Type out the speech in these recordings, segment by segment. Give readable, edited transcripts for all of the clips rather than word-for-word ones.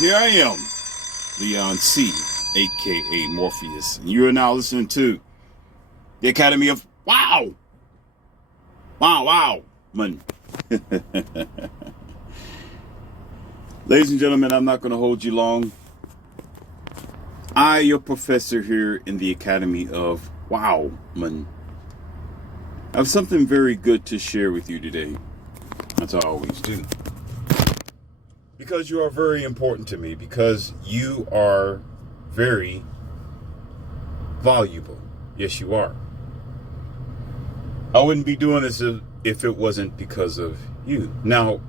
Here I am, Leon C, aka Morpheus, and you are now listening to the Academy of Wow! Man. Ladies and gentlemen, I'm not going to hold you long. I, your professor here in the Academy of Wow, Man, I have something very good to share with you today. That's what I always do. Because you are very important to me, because you are very valuable. Yes, you are. I wouldn't be doing this if it wasn't because of you. Now,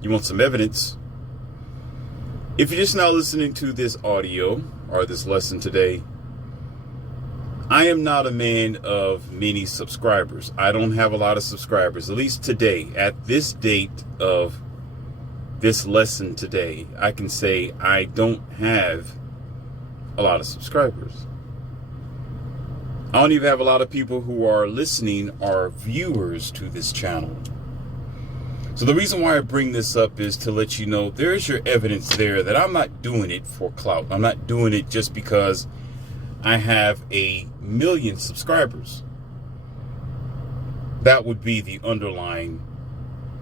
you want some evidence? If you're just now listening to this audio or this lesson today, I am not a man of many subscribers. I don't have a lot of subscribers, at least today. At this date of this lesson today, I can say I don't have a lot of subscribers. I don't even have a lot of people who are listening or viewers to this channel. So the reason why I bring this up is to let you know there's your evidence there that I'm not doing it for clout. I'm not doing it just because I have 1 million subscribers. That would be the underlying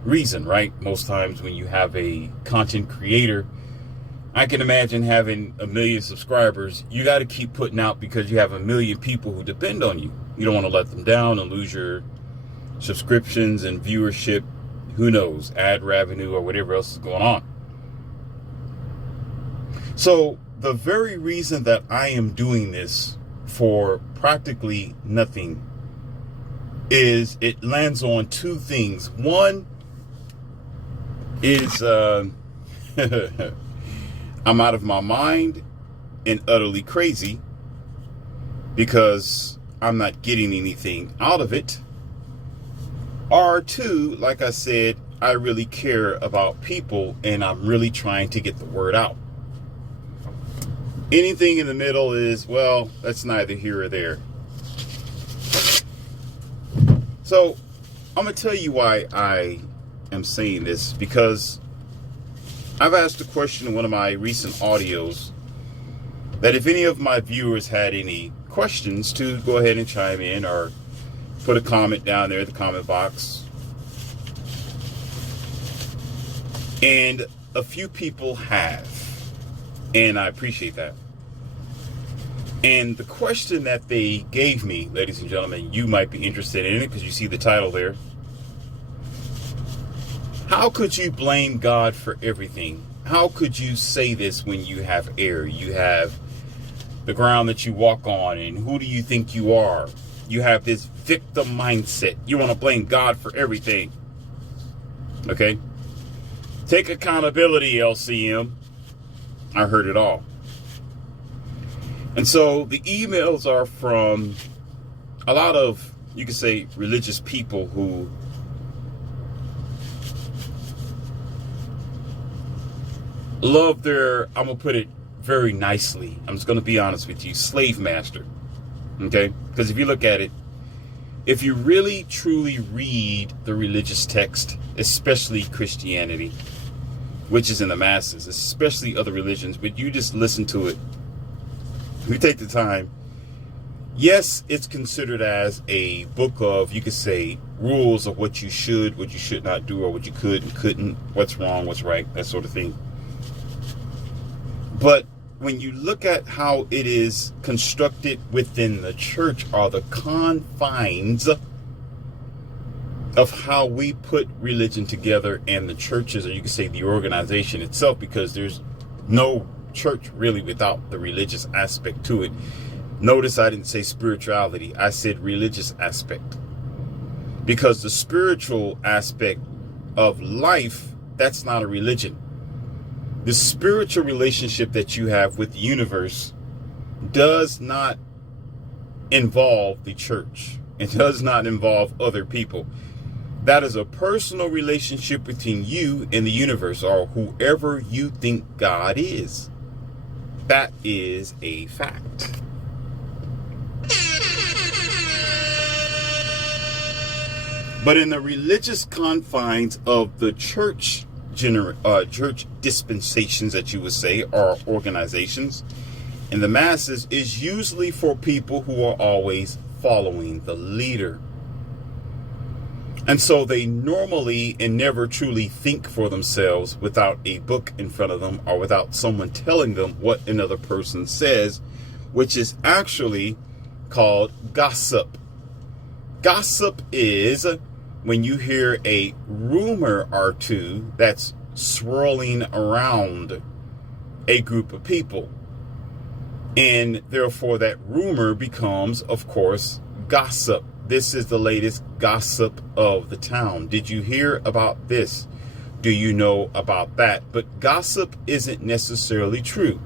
reason, right? Most times when you have a content creator, I can imagine having 1 million subscribers. You got to keep putting out because you have 1 million people who depend on you. You don't want to let them down and lose your subscriptions and viewership. Who knows, ad revenue or whatever else is going on. So the very reason that I am doing this for practically nothing is it lands on two things. One is I'm out of my mind and utterly crazy because I'm not getting anything out of it. Or two, like I said, I really care about people and I'm really trying to get the word out. Anything in the middle is, well, that's neither here or there. So I'm going to tell you why I am saying this, because I've asked a question in one of my recent audios that if any of my viewers had any questions, to go ahead and chime in or put a comment down there in the comment box. And a few people have, and I appreciate that. And the question that they gave me, ladies and gentlemen, you might be interested in it because you see the title there. How could you blame God for everything? How could you say this when you have air? You have the ground that you walk on, and who do you think you are? You have this victim mindset. You want to blame God for everything. Okay? Take accountability, LCM. I heard it all. And so the emails are from a lot of, you could say, religious people who love their, I'm going to put it very nicely, I'm just going to be honest with you, slave master. Okay? Because if you look at it, if you really truly read the religious text, especially Christianity, which is in the masses, especially other religions, but you just listen to it, you take the time, yes, it's considered as a book of, you could say, rules of what you should not do, or what you could and couldn't, what's wrong, what's right, that sort of thing. But when you look at how it is constructed within the church, or the confines of how we put religion together and the churches, or you could say the organization itself, because there's no church really without the religious aspect to it. Notice I didn't say spirituality, I said religious aspect. Because the spiritual aspect of life, that's not a religion. The spiritual relationship that you have with the universe does not involve the church. It does not involve other people. That is a personal relationship between you and the universe, or whoever you think God is. That is a fact. But in the religious confines of the church church dispensations that you would say, or organizations, and the masses is usually for people who are always following the leader. And so they normally and never truly think for themselves without a book in front of them or without someone telling them what another person says, which is actually called gossip. Gossip is when you hear a rumor or two that's swirling around a group of people. And therefore that rumor becomes, of course, gossip. This is the latest gossip of the town. Did you hear about this? Do you know about that? But gossip isn't necessarily true.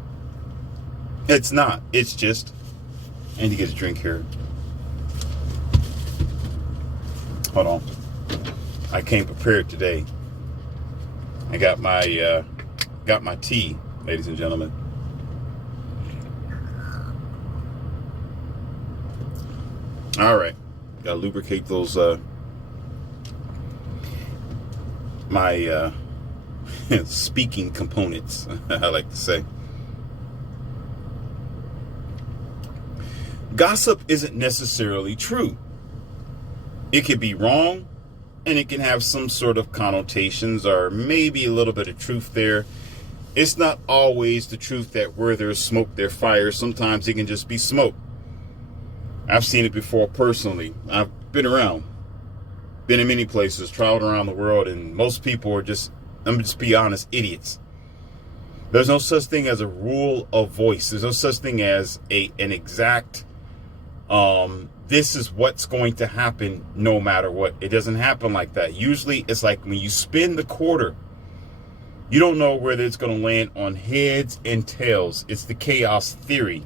It's not. It's just, and you get a drink here. Hold on. I came prepared today. I got my tea, ladies and gentlemen. All right. Gotta lubricate those my speaking components, I like to say. Gossip isn't necessarily true. It could be wrong, and it can have some sort of connotations or maybe a little bit of truth there. It's not always the truth that where there's smoke, there's fire. Sometimes it can just be smoke. I've seen it before personally. I've been around, been in many places, traveled around the world, and most people are just, let me just be honest, idiots. There's no such thing as a rule of voice. There's no such thing as an exact, this is what's going to happen no matter what. It doesn't happen like that. Usually it's like when you spin the quarter, you don't know whether it's going to land on heads and tails. It's the chaos theory.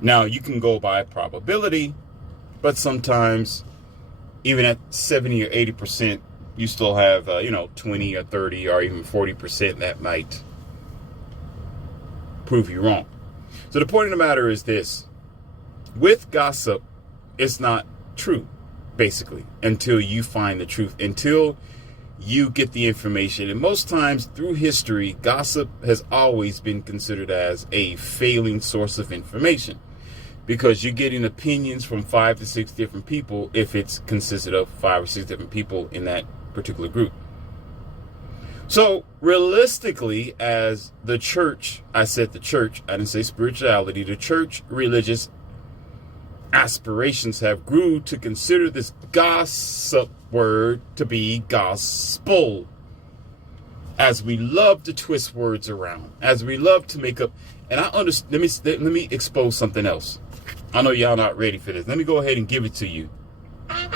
Now, you can go by probability, but sometimes, even at 70 or 80%, you still have, 20 or 30 or even 40% that might prove you wrong. So the point of the matter is this. With gossip, it's not true, basically, until you find the truth, until you get the information. And most times through history, gossip has always been considered as a failing source of information, because you're getting opinions from 5 to 6 different people if it's consisted of 5 or 6 different people in that particular group. So realistically, as the church, I said the church, I didn't say spirituality, the church religious aspirations have grew to consider this gossip word to be gospel. As we love to twist words around, as we love to make up, and I understand, let me expose something else. I know y'all not ready for this. Let me go ahead and give it to you. I'm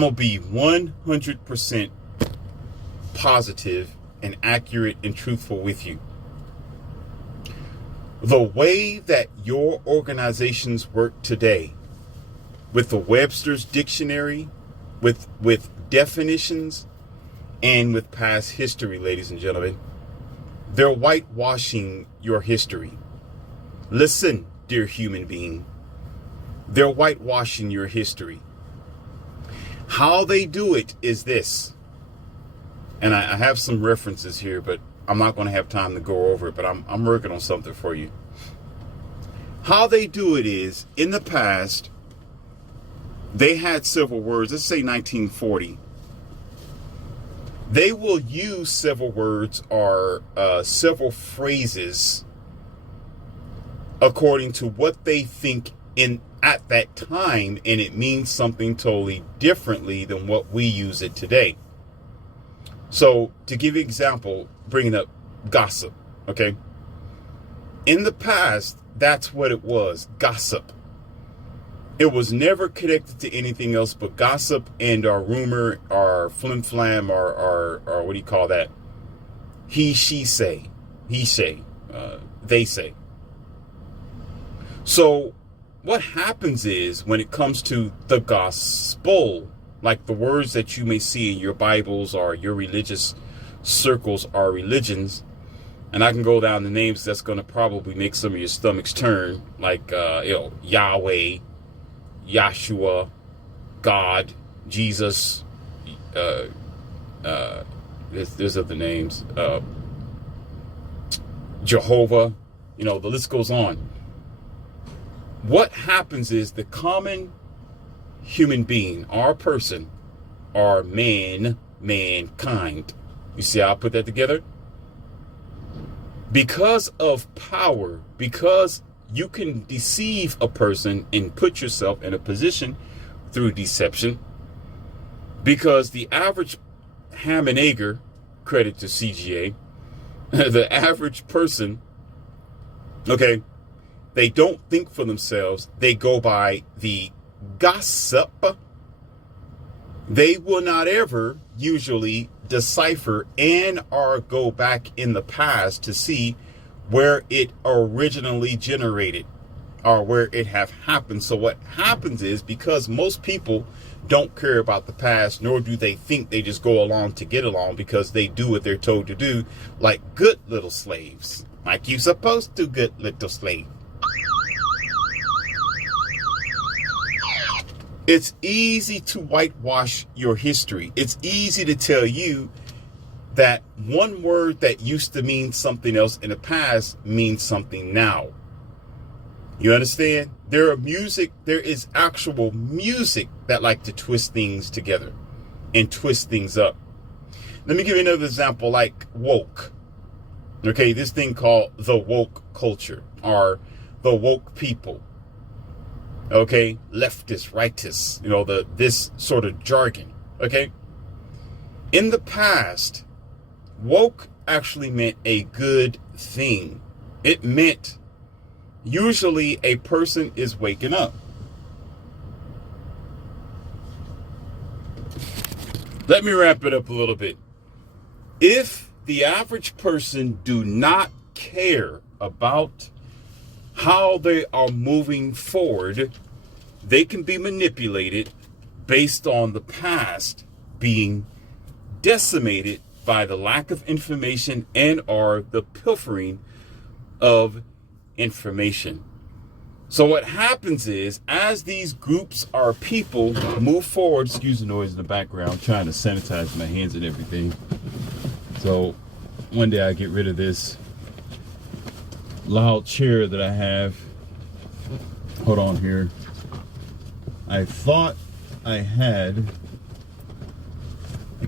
going to be 100% positive and accurate and truthful with you. The way that your organizations work today, with the Webster's Dictionary, with definitions, and with past history, ladies and gentlemen, they're whitewashing your history. Listen, dear human being, they're whitewashing your history. How they do it is this, and I have some references here, but I'm not going to have time to go over it, but I'm working on something for you. How they do it is, in the past, they had several words. Let's say 1940. They will use several words or several phrases according to what they think in at that time, and it means something totally differently than what we use it today. So, to give you an example, bringing up gossip, okay? In the past, that's what it was, gossip. It was never connected to anything else but gossip and or rumor or flim flam or what do you call that? He, she say, they say. So what happens is, when it comes to the gospel, like the words that you may see in your Bibles or your religious circles or religions, and I can go down the names that's going to probably make some of your stomachs turn, like Yahweh, Yahshua, God, Jesus, There's other names. Jehovah. The list goes on. What happens is the common human being, our person, our mankind. You see how I put that together? Because of power, because you can deceive a person and put yourself in a position through deception, because the average ham and egger, credit to CGA, the average person, okay, they don't think for themselves. They go by the gossip. They will not ever usually decipher and or go back in the past to see where it originally generated or where it have happened. So what happens is, because most people don't care about the past, nor do they think, they just go along to get along because they do what they're told to do, like good little slaves, like you supposed to, good little slave. It's easy to whitewash your history. It's easy to tell you that one word that used to mean something else in the past means something now. You understand? There is actual music that like to twist things together and twist things up. Let me give you another example, like woke. Okay, this thing called the woke culture or the woke people. Okay, leftist, rightist, this sort of jargon. Okay, in the past, woke actually meant a good thing. It meant usually a person is waking up. Let me wrap it up a little bit. If the average person do not care about how they are moving forward, they can be manipulated based on the past being decimated by the lack of information and or the pilfering of information. So what happens is, as these groups or people move forward, excuse the noise in the background, I'm trying to sanitize my hands and everything. So one day I get rid of this loud chair that I have. Hold on here. I thought I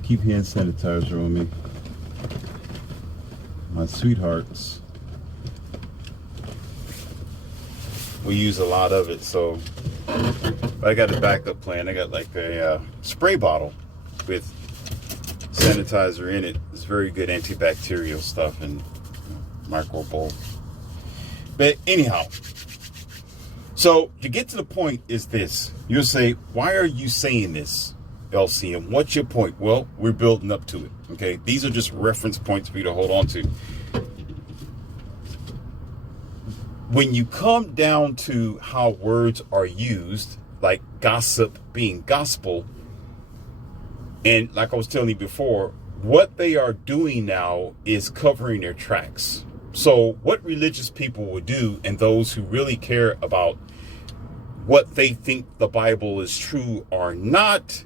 keep hand sanitizer on me. My sweethearts, we use a lot of it, so I got a backup plan. I got like a spray bottle with sanitizer in it. It's very good antibacterial stuff and microbial. But anyhow, so to get to the point is this. You'll say, why are you saying this, LC? And what's your point? Well, we're building up to it. Okay, these are just reference points for you to hold on to. When you come down to how words are used, like gossip being gospel, and like I was telling you before, what they are doing now is covering their tracks. So what religious people will do, and those who really care about what they think the Bible is true or not,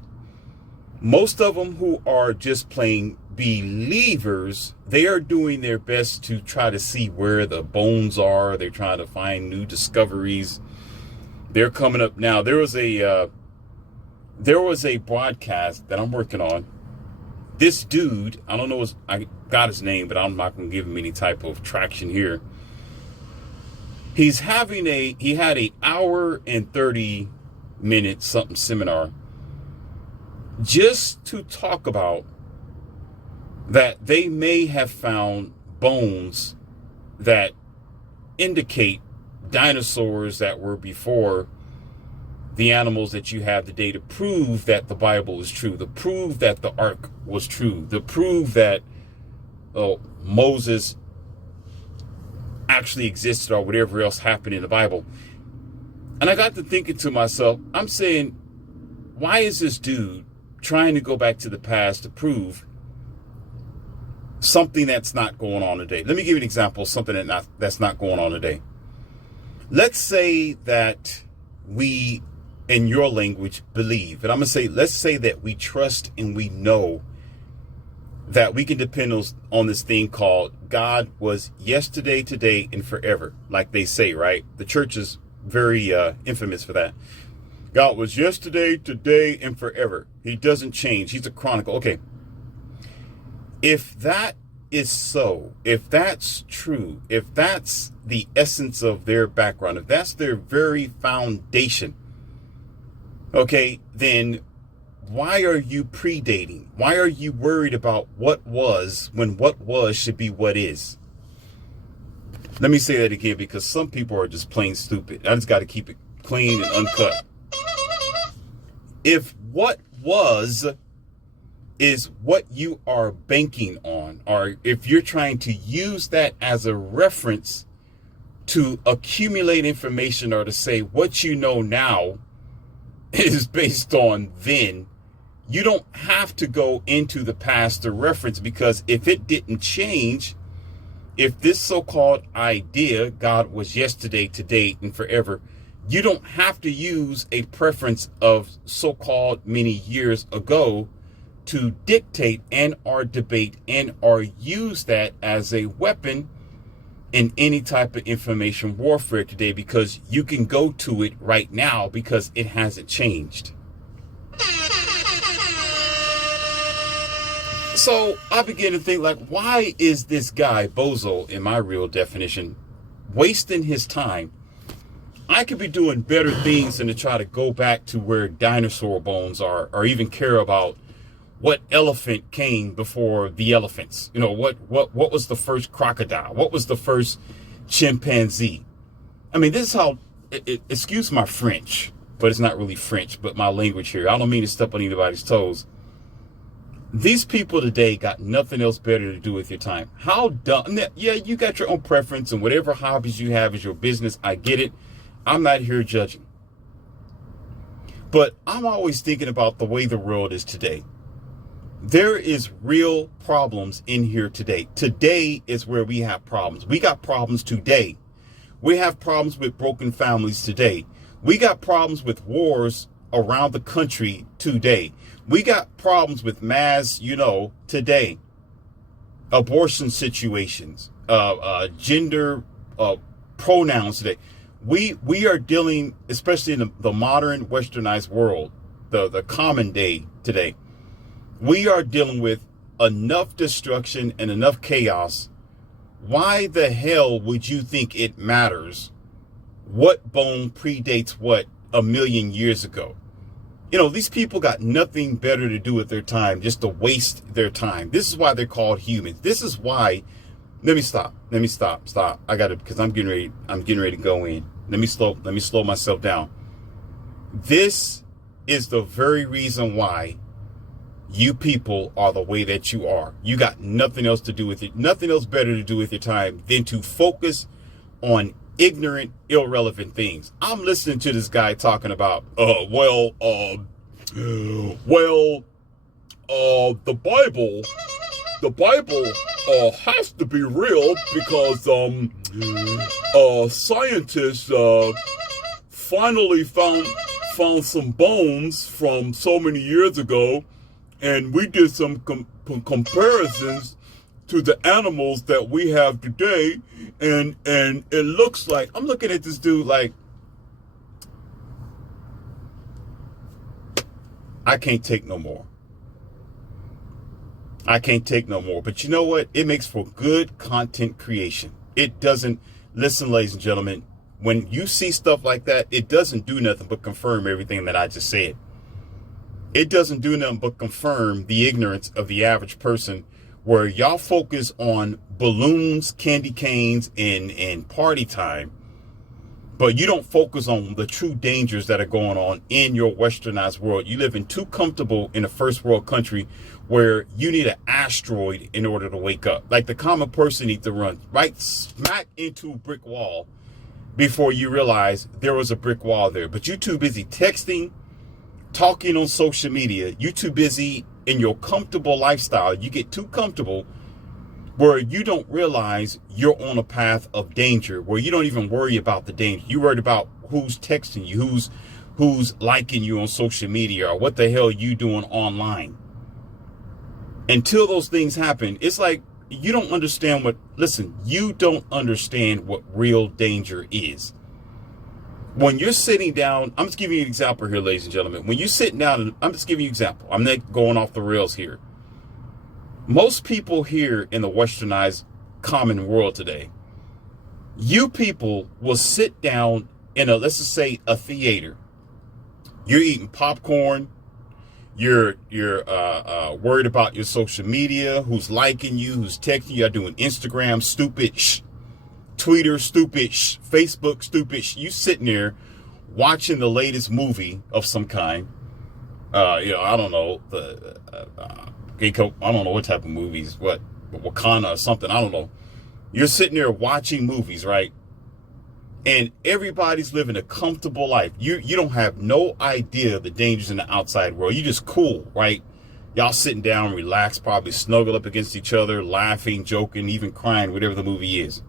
most of them who are just plain believers, they are doing their best to try to see where the bones are. They're trying to find new discoveries. They're coming up now. There was a broadcast that I'm working on. This dude, I don't know, I got his name, but I'm not going to give him any type of traction here. He had an hour and 30 minute something seminar just to talk about that they may have found bones that indicate dinosaurs that were before the animals that you have today, to prove that the Bible is true, to prove that the ark was true, to prove that Moses actually existed or whatever else happened in the Bible. And I got to thinking to myself, I'm saying, why is this dude trying to go back to the past to prove something that's not going on today? Let me give you an example of something that's not going on today. Let's say that we, in your language, believe. And I'm going to say, let's say that we trust and we know that we can depend on this thing called God was yesterday, today, and forever, like they say, right? The church is very infamous for that. God was yesterday, today, and forever. He doesn't change. He's a chronicle. Okay. If that is so, if that's true, if that's the essence of their background, if that's their very foundation, okay, then why are you predating? Why are you worried about what was when what was should be what is? Let me say that again, because some people are just plain stupid. I just got to keep it clean and uncut. If what was is what you are banking on, or if you're trying to use that as a reference to accumulate information or to say what you know now is based on then, you don't have to go into the past to reference, because if it didn't change, if this so-called idea, God was yesterday, today, and forever, you don't have to use a preference of so-called many years ago to dictate and or debate and or use that as a weapon in any type of information warfare today, because you can go to it right now because it hasn't changed. So I begin to think, like, why is this guy, Bozo, in my real definition, wasting his time? I could be doing better things than to try to go back to where dinosaur bones are, or even care about what elephant came before the elephants. You know, what was the first crocodile? What was the first chimpanzee? I mean, this is how, excuse my French, but it's not really French, but my language here. I don't mean to step on anybody's toes. These people today got nothing else better to do with your time. How dumb. Yeah, you got your own preference, and whatever hobbies you have is your business. I get it. I'm not here judging. But I'm always thinking about the way the world is today. There is real problems in here today. Today is where we have problems. We got problems today. We have problems with broken families today. We got problems with wars around the country today. We got problems with mass, today. Abortion situations, gender pronouns today. We are dealing, especially in the modern westernized world, the common day today, we are dealing with enough destruction and enough chaos. Why the hell would you think it matters what bone predates what a million years ago? These people got nothing better to do with their time, just to waste their time. This is why they're called humans. This is why, let me stop. I got to, because I'm getting ready to go in. Let me slow myself down. This is the very reason why you people are the way that you are. You got nothing else to do with it, nothing else better to do with your time than to focus on ignorant, irrelevant things. I'm listening to this guy talking about, the Bible has to be real because scientists finally found some bones from so many years ago, and we did some comparisons to the animals that we have today, and it looks like, I'm looking at this dude like, I can't take no more. But you know what? It makes for good content creation. It doesn't, listen, ladies and gentlemen, when you see stuff like that, it doesn't do nothing but confirm everything that I just said. It doesn't do nothing but confirm the ignorance of the average person, where y'all focus on balloons, candy canes, and party time, but you don't focus on the true dangers that are going on in your westernized world. You live in too comfortable in a first world country where you need an asteroid in order to wake up. Like the common person needs to run right smack into a brick wall before you realize there was a brick wall there. But you're too busy texting, talking on social media. You're too busy in your comfortable lifestyle. You get too comfortable where you don't realize you're on a path of danger, where you don't even worry about the danger. You worried about who's texting you, who's liking you on social media, or what the hell you doing online. Until those things happen, it's like you don't understand you don't understand what real danger is. When you're sitting down, I'm just giving you an example here, ladies and gentlemen. When you're sitting down, I'm just giving you an example. I'm not going off the rails here. Most people here in the westernized common world today, you people will sit down in let's just say a theater. You're eating popcorn. You're worried about your social media, who's liking you, who's texting you. You're doing Instagram stupid Twitter stupid Facebook stupid You sitting there watching the latest movie of some kind. I don't know I don't know what type of movies, Wakanda or something. I don't know. You're sitting there watching movies, right? And everybody's living a comfortable life. You don't have no idea of the dangers in the outside world. You just cool, right? Y'all sitting down, relaxed, probably snuggle up against each other, laughing, joking, even crying, whatever the movie is.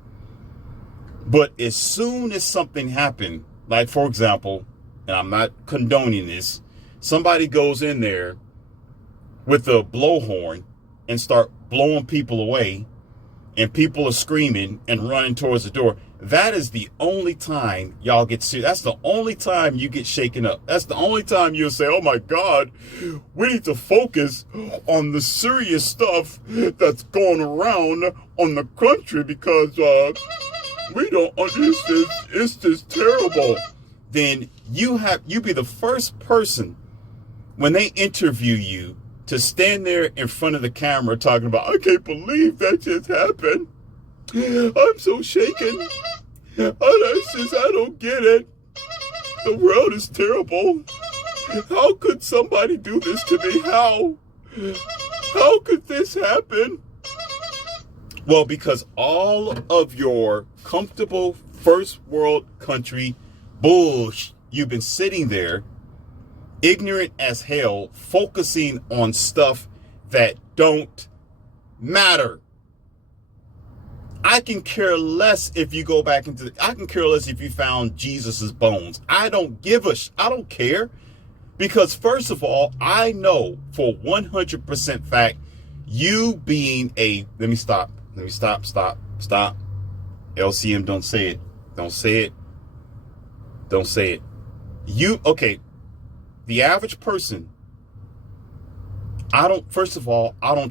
But as soon as something happened, like for example, and I'm not condoning this, somebody goes in there with a blowhorn and start blowing people away, and people are screaming and running towards the door. That is the only time y'all get serious. That's the only time you get shaken up. That's the only time you'll say, oh my God, we need to focus on the serious stuff that's going around on the country because we don't understand. It's just terrible. Then you be the first person when they interview you to stand there in front of the camera talking about, I can't believe that just happened. I'm so shaken. I don't get it. The world is terrible. How could somebody do this to me? How could this happen? Well, because all of your comfortable first world country bullshit, you've been sitting there ignorant as hell, focusing on stuff that don't matter. I can care less if you go back I can care less if you found Jesus's bones. I don't care. Because first of all, I know for 100% fact, you being let me stop. LCM, don't say it. Okay. The average person, I don't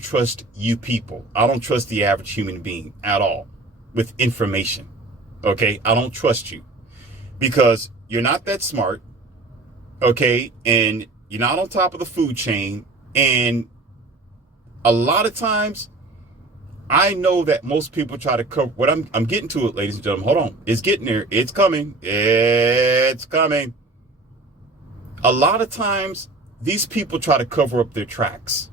trust you people. I don't trust the average human being at all with information. Okay? I don't trust you because you're not that smart. Okay? And you're not on top of the food chain. And a lot of times, I know that most people try to cover what I'm getting to it, ladies and gentlemen. Hold on. It's getting there. It's coming. It's coming. A lot of times, these people try to cover up their tracks.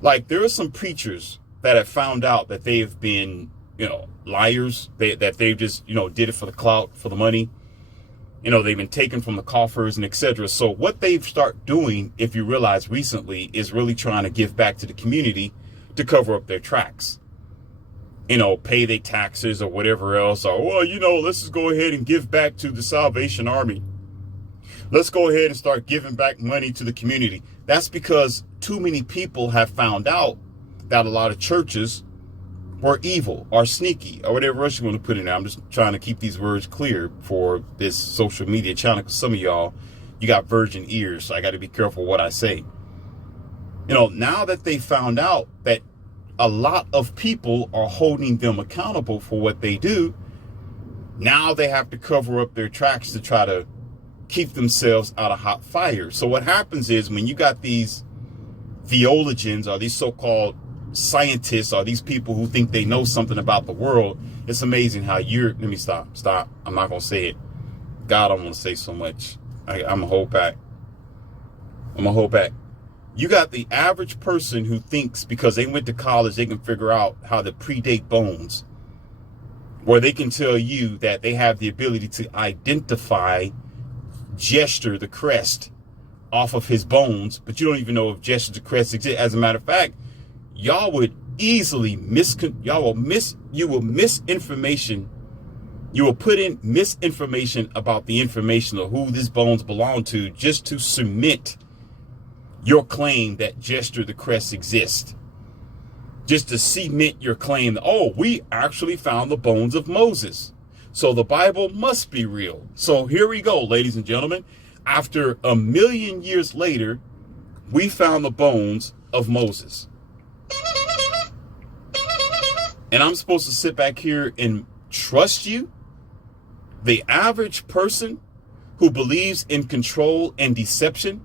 Like there are some preachers that have found out that they have been, liars. That they've just, did it for the clout, for the money. They've been taken from the coffers and etc. So what they've started doing, if you realize recently, is really trying to give back to the community to cover up their tracks. Pay their taxes or whatever else. Or, let's just go ahead and give back to the Salvation Army. Let's go ahead and start giving back money to the community. That's because too many people have found out that a lot of churches were evil or sneaky or whatever else you want to put in there. I'm just trying to keep these words clear for this social media channel because some of y'all, you got virgin ears, so I got to be careful what I say. Now that they found out that a lot of people are holding them accountable for what they do, now they have to cover up their tracks to try to keep themselves out of hot fire. So what happens is when you got these theologians or these so-called scientists or these people who think they know something about the world, it's amazing how let me stop. I'm not going to say it. God, I don't want to say so much. I'm going to hold back. You got the average person who thinks because they went to college, they can figure out how to predate bones, where they can tell you that they have the ability to identify Gesture the crest off of his bones, but you don't even know if Gesture the crest exists. As a matter of fact, y'all would easily you will misinformation. You will put in misinformation about the information of who these bones belong to just to cement your claim that Gesture the crest exists. just to cement your claim that, oh, we actually found the bones of Moses, so the Bible must be real. So here we go, ladies and gentlemen. After 1,000,000 years later, we found the bones of Moses. And I'm supposed to sit back here and trust you? The average person who believes in control and deception,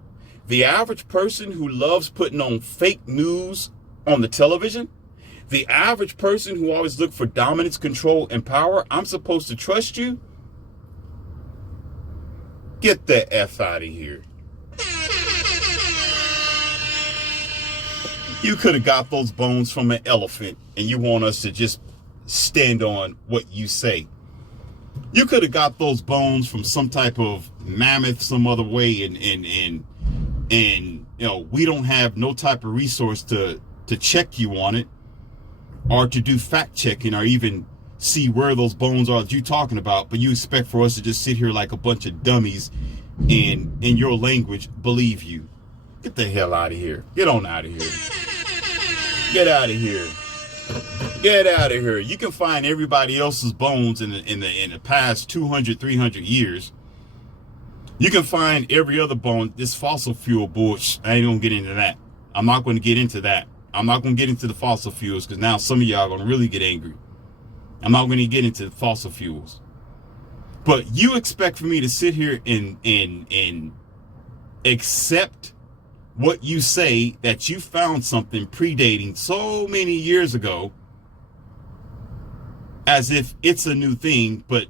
the average person who loves putting on fake news on the television, the average person who always looks for dominance, control, and power, I'm supposed to trust you? Get the F out of here. You could have got those bones from an elephant, and you want us to just stand on what you say. You could have got those bones from some type of mammoth some other way, and you know, we don't have no type of resource to check you on it, or to do fact checking, or even see where those bones are that you're talking about. But you expect for us to just sit here like a bunch of dummies and in your language believe you. Get the hell out of here. Get on out of here. Get out of here. Get out of here. You can find everybody else's bones in the past 200, 300 years. You can find every other bone. This fossil fuel bullshit, I ain't gonna get into that. I'm not going to get into that. I'm not going to get into the fossil fuels, because now some of y'all are going to really get angry. I'm not going to get into the fossil fuels. But you expect for me to sit here and accept what you say, that you found something predating so many years ago, as if it's a new thing. But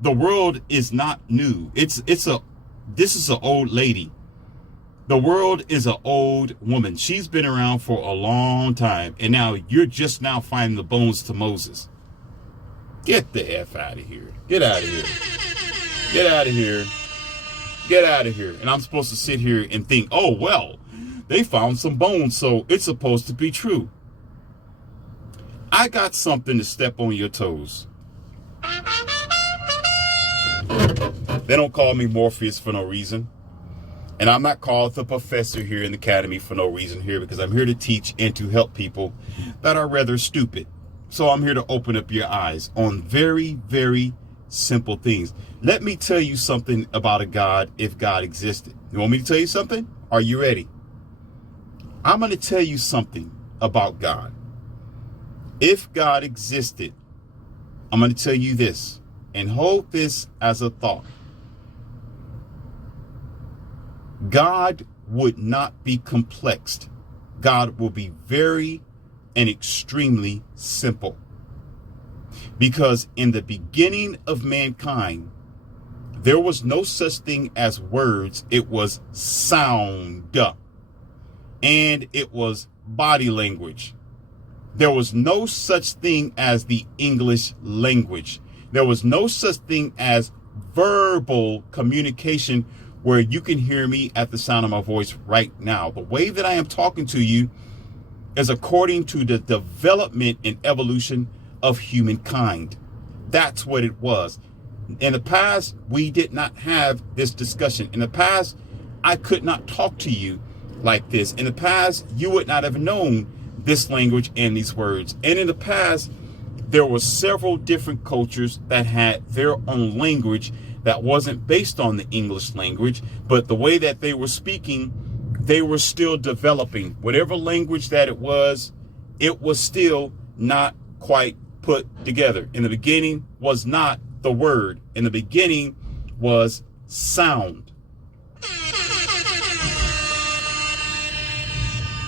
the world is not new. This is an old lady. The world is an old woman. She's been around for a long time, and now you're just now finding the bones to Moses. Get the F out of here. Get out of here. Get out of here. Get out of here. And I'm supposed to sit here and think, oh, well, they found some bones, so it's supposed to be true. I got something to step on your toes. They don't call me Morpheus for no reason. And I'm not called the professor here in the academy for no reason here, because I'm here to teach and to help people that are rather stupid. So I'm here to open up your eyes on very, very simple things. Let me tell you something about a God, if God existed. You want me to tell you something? Are you ready? I'm going to tell you something about God. If God existed, I'm going to tell you this, and hold this as a thought. God would not be complexed. God will be very and extremely simple. Because in the beginning of mankind, there was no such thing as words. It was sound. And it was body language. There was no such thing as the English language. There was no such thing as verbal communication, where you can hear me at the sound of my voice right now. The way that I am talking to you is according to the development and evolution of humankind. That's what it was. In the past, we did not have this discussion. In the past, I could not talk to you like this. In the past, you would not have known this language and these words. And in the past, there were several different cultures that had their own language that wasn't based on the English language, but the way that they were speaking, they were still developing. Whatever language that it was still not quite put together. In the beginning was not the word. In the beginning was sound.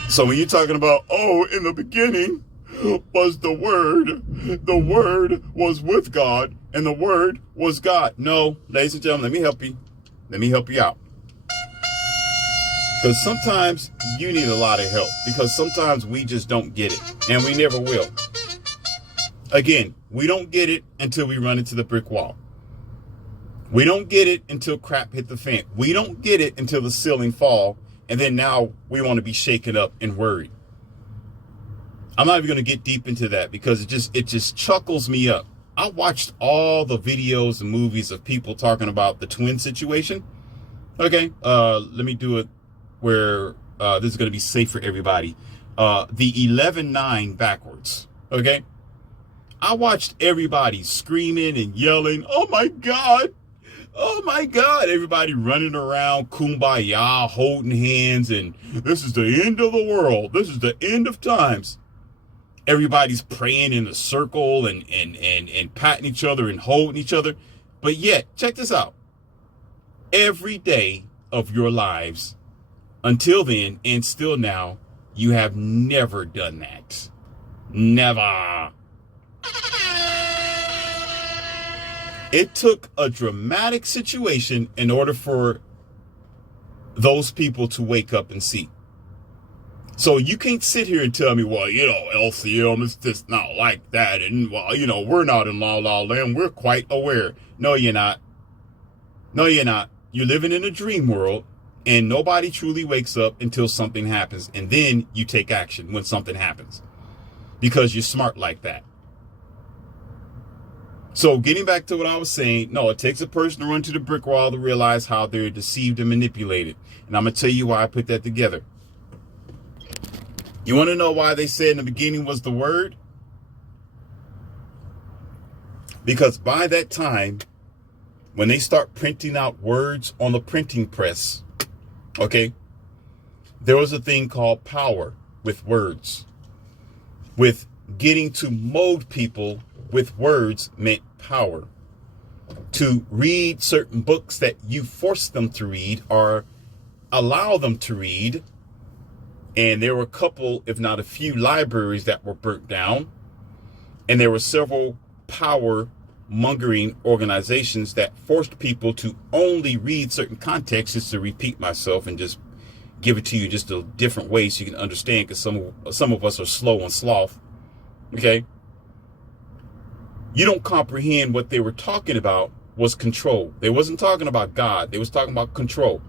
So when you're talking about, oh, in the beginning was the word was with God, and the word was God. No, ladies and gentlemen, let me help you. Let me help you out. Because sometimes you need a lot of help, because sometimes we just don't get it, and we never will. Again, we don't get it until we run into the brick wall. We don't get it until crap hit the fan. We don't get it until the ceiling fall, and then now we want to be shaken up and worried. I'm not even going to get deep into that, because it just chuckles me up. I watched all the videos and movies of people talking about the twin situation. Okay, let me do it where this is going to be safe for everybody. the 11:9 backwards. Okay. I watched everybody screaming and yelling, "Oh my God! Oh my God!" Everybody running around, kumbaya, holding hands, and this is the end of the world. This is the end of times. Everybody's praying in a circle and patting each other and holding each other. But yet, check this out. Every day of your lives, until then and still now, you have never done that. Never. It took a dramatic situation in order for those people to wake up and see. So you can't sit here and tell me, well, LCM is just not like that. And, well, we're not in La La Land. We're quite aware. No, you're not. No, you're not. You're living in a dream world, and nobody truly wakes up until something happens. And then you take action when something happens because you're smart like that. So getting back to what I was saying, no, it takes a person to run to the brick wall to realize how they're deceived and manipulated. And I'm going to tell you why I put that together. You want to know why they said in the beginning was the Word? Because by that time, when they start printing out words on the printing press, okay, there was a thing called power with words. With getting to mold people with words meant power. To read certain books that you force them to read or allow them to read. And there were a couple, if not a few, libraries that were burnt down. And there were several power mongering organizations that forced people to only read certain contexts. Just to repeat myself and just give it to you just a different way so you can understand, because some of us are slow and sloth. Okay? You don't comprehend what they were talking about was control. They wasn't talking about God. They was talking about control.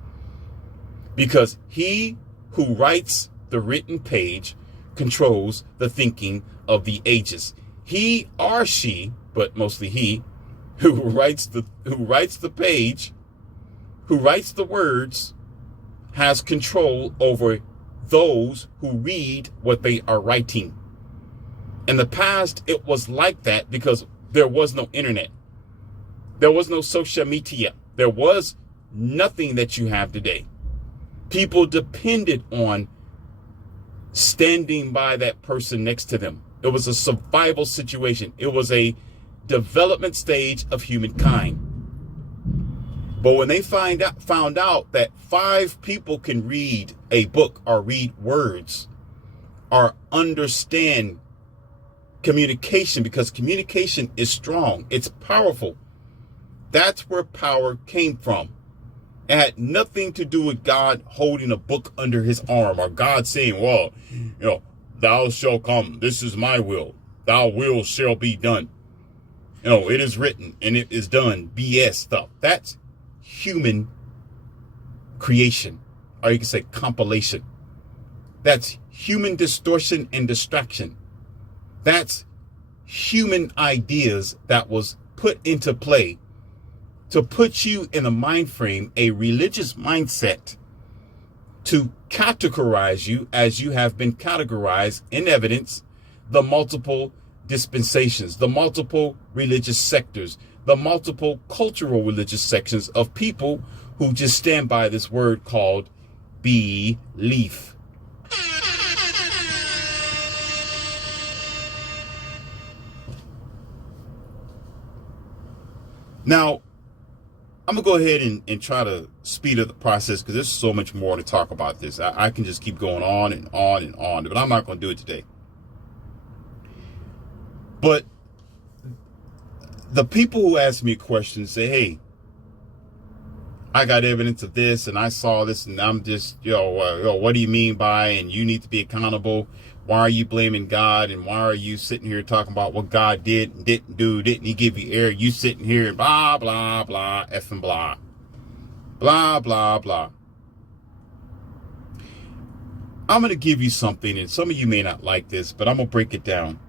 Because he who writes the written page controls the thinking of the ages. He or she, but mostly he, who writes the page, who writes the words, has control over those who read what they are writing. In the past, it was like that because there was no internet. There was no social media. There was nothing that you have today. People depended on standing by that person next to them. It was a survival situation. It was a development stage of humankind. But when they found out that 5 people can read a book or read words or understand communication, because communication is strong, it's powerful. That's where power came from. It had nothing to do with God holding a book under his arm or God saying, well, thou shalt come. This is my will. Thy will shall be done. It is written and it is done. BS stuff. That's human creation, or you can say compilation. That's human distortion and distraction. That's human ideas that was put into play to put you in a mind frame, a religious mindset, to categorize you as you have been categorized in evidence, the multiple dispensations, the multiple religious sectors, the multiple cultural religious sections of people who just stand by this word called belief. Now, I'm going to go ahead and try to speed up the process because there's so much more to talk about this. I can just keep going on and on and on, but I'm not going to do it today. But the people who ask me questions say, hey, I got evidence of this and I saw this and I'm just, what do you mean by, and you need to be accountable. Why are you blaming God? And why are you sitting here talking about what God did and didn't do? Didn't he give you air? You sitting here and blah, blah, blah, effing blah. Blah, blah, blah. I'm going to give you something, and some of you may not like this, but I'm going to break it down.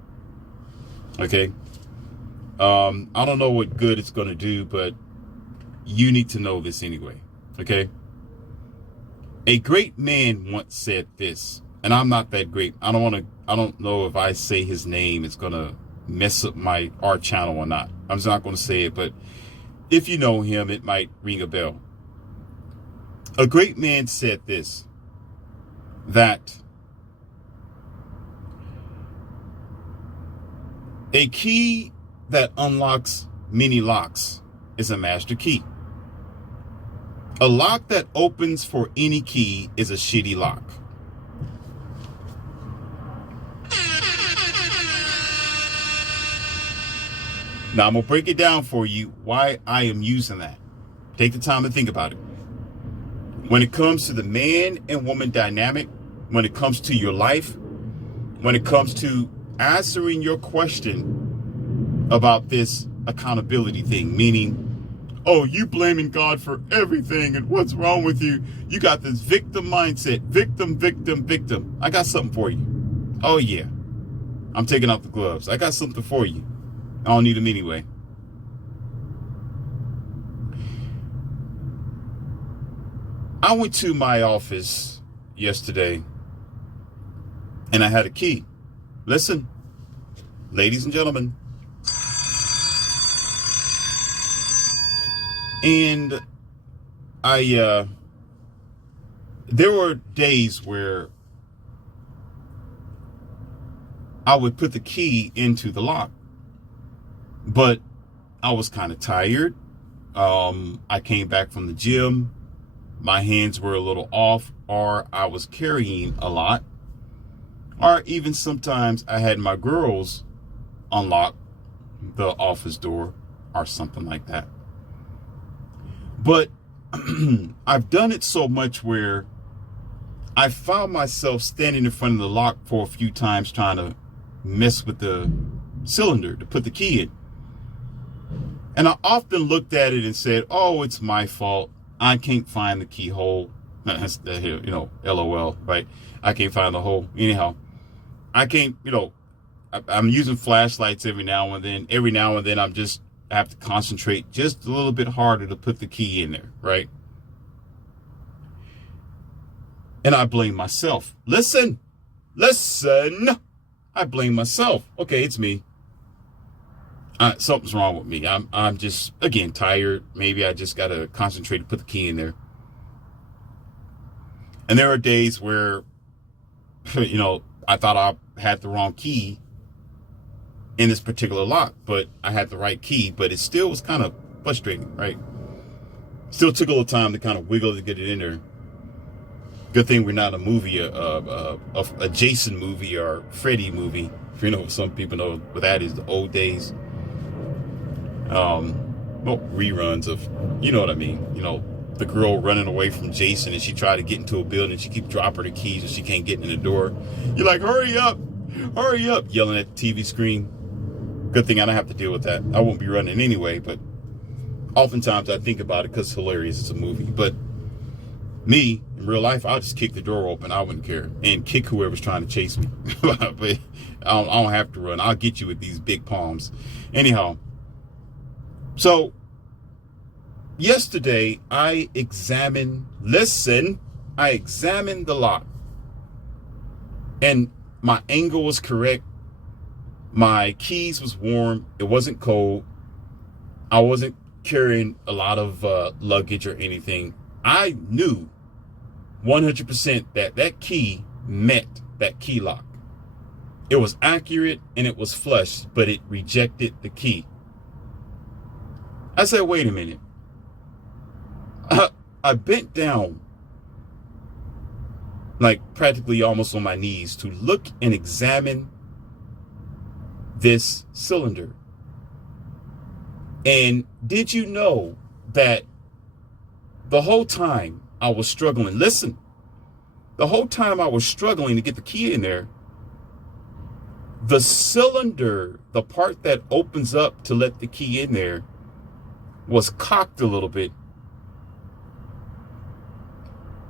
Okay? I don't know what good it's going to do, but you need to know this anyway. Okay? A great man once said this, and I'm not that great. I don't know if I say his name, it's going to mess up our channel or not. I'm just not going to say it, but if you know him, it might ring a bell. A great man said this, that a key that unlocks many locks is a master key. A lock that opens for any key is a shitty lock. Now I'm going to break it down for you why I am using that. Take the time to think about it. When it comes to the man and woman dynamic, when it comes to your life, when it comes to answering your question about this accountability thing, meaning, oh, you blaming God for everything and what's wrong with you? You got this victim mindset, victim, victim, victim. I got something for you. Oh yeah, I'm taking off the gloves. I got something for you. I don't need them anyway. I went to my office yesterday and I had a key. Listen, ladies and gentlemen. And there were days where I would put the key into the lock, but I was kind of tired. I came back from the gym. My hands were a little off, or I was carrying a lot, or even sometimes I had my girls unlock the office door or something like that. But I've done it so much where I found myself standing in front of the lock for a few times trying to mess with the cylinder to put the key in. And I often looked at it and said, oh, it's my fault. I can't find the keyhole. That's, LOL, right? I can't find the hole. Anyhow, I can't, I'm using flashlights every now and then. Every now and then I have to concentrate just a little bit harder to put the key in there, right? And I blame myself. Listen. I blame myself. Okay, it's me. Something's wrong with me. I'm just, again, tired. Maybe I just got to concentrate to put the key in there. And there are days where, I thought I had the wrong key in this particular lock, but I had the right key, but it still was kind of frustrating, right? Still took a little time to kind of wiggle to get it in there. Good thing we're not a movie, a Jason movie or Freddy movie. Some people know what that is, the old days. Reruns of, you know what I mean? The girl running away from Jason and she tried to get into a building. She keeps dropping her keys and she can't get in the door. You're like, hurry up, yelling at the TV screen. Good thing I don't have to deal with that. I won't be running anyway, but oftentimes I think about it because it's hilarious. It's a movie. But me, in real life, I'll just kick the door open. I wouldn't care. And kick whoever's trying to chase me. But I don't have to run. I'll get you with these big palms. Anyhow, so yesterday I examined the lock. And my angle was correct. My keys was warm. It wasn't cold. I wasn't carrying a lot of luggage or anything. I knew 100% that key met that key lock. It was accurate and it was flush, but it rejected the key. I said, wait a minute. I bent down, like practically almost on my knees, to look and examine this cylinder. And did you know that the whole time I was struggling, the whole time I was struggling to get the key in there, the cylinder, the part that opens up to let the key in there, was cocked a little bit.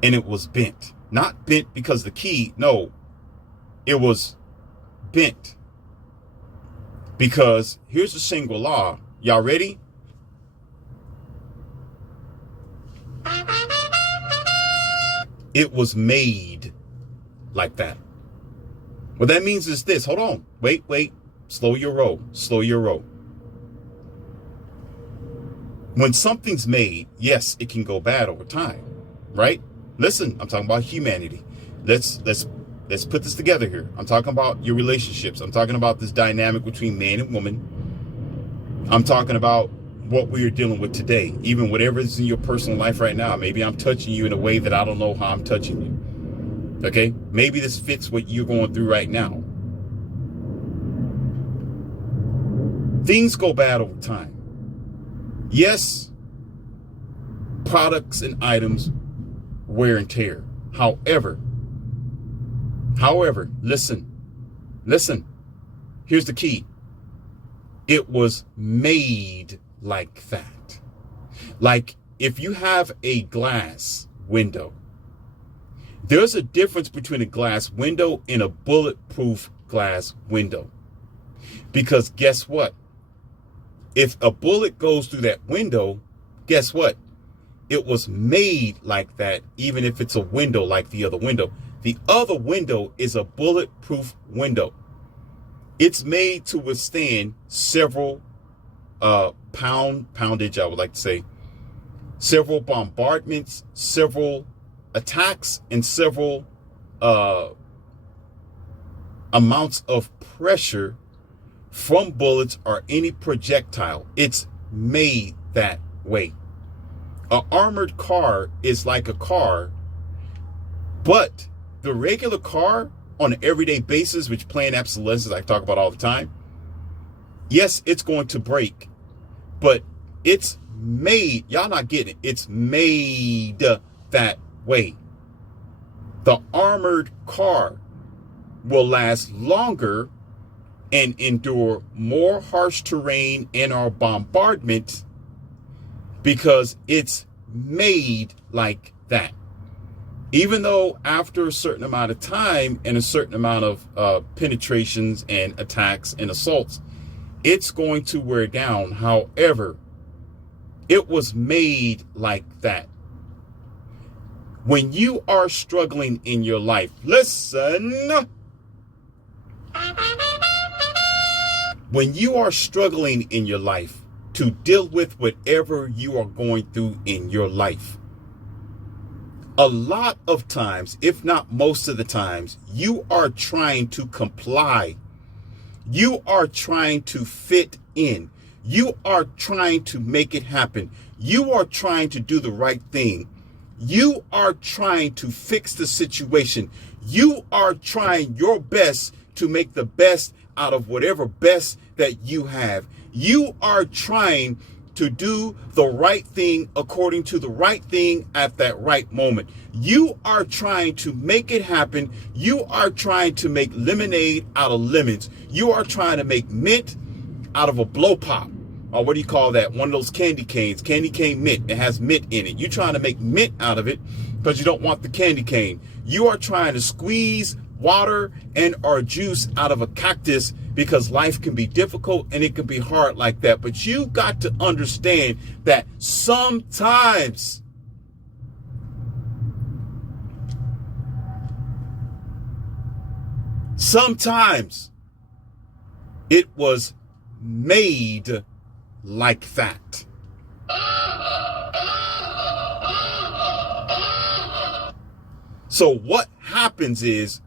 And it was bent. Not bent because the key, no. It was bent. Because here's the single law. Y'all ready? It was made like that. What that means is this. Hold on. Wait. Slow your roll. When something's made, yes, it can go bad over time, right? Listen, I'm talking about humanity. Let's put this together here. I'm talking about your relationships. I'm talking about this dynamic between man and woman. I'm talking about what we are dealing with today, even whatever is in your personal life right now. Maybe I'm touching you in a way that I don't know how I'm touching you. Okay? Maybe this fits what you're going through right now. Things go bad over time. Yes, products and items wear and tear. However, listen. Here's the key. It was made like that. Like if you have a glass window, there's a difference between a glass window and a bulletproof glass window. Because guess what? If a bullet goes through that window, guess what? It was made like that, even if it's a window like the other window. The other window is a bulletproof window. It's made to withstand several poundage, I would like to say, several bombardments, several attacks, and several amounts of pressure from bullets or any projectile. It's made that way. An armored car is like a car, but the regular car on an everyday basis, which planned obsolescence I talk about all the time, yes, it's going to break, but it's made, y'all not getting it, it's made that way. The armored car will last longer and endure more harsh terrain and our bombardment because it's made like that. Even though after a certain amount of time and a certain amount of penetrations and attacks and assaults, it's going to wear down. However, it was made like that. When you are struggling in your life, listen. When you are struggling in your life to deal with whatever you are going through in your life, a lot of times, if not most of the times, you are trying to comply. You are trying to fit in. You are trying to make it happen. You are trying to do the right thing. You are trying to fix the situation. You are trying your best to make the best out of whatever best that you have. You are trying to do the right thing according to the right thing at that right moment. You are trying to make it happen. You are trying to make lemonade out of lemons. You are trying to make mint out of a blow pop. Or what do you call that? One of those candy canes, candy cane mint. It has mint in it. You're trying to make mint out of it because you don't want the candy cane. You are trying to squeeze water and or juice out of a cactus because life can be difficult and it can be hard like that. But you got to understand that sometimes it was made like that. So what happens is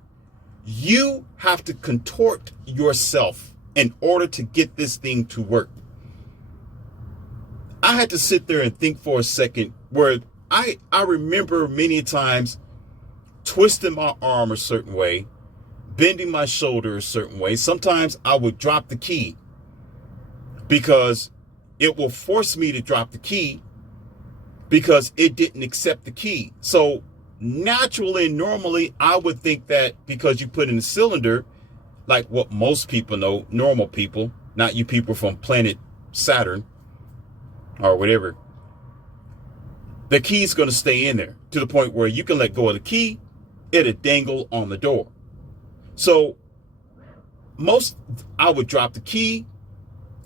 you have to contort yourself in order to get this thing to work. I had to sit there and think for a second where I remember many times twisting my arm a certain way, bending my shoulder a certain way. Sometimes I would drop the key because it will force me to drop the key because it didn't accept the key. So naturally, normally, I would think that because you put in a cylinder, like what most people know, normal people, not you people from planet Saturn or whatever, the key's going to stay in there to the point where you can let go of the key, it'll dangle on the door. So I would drop the key.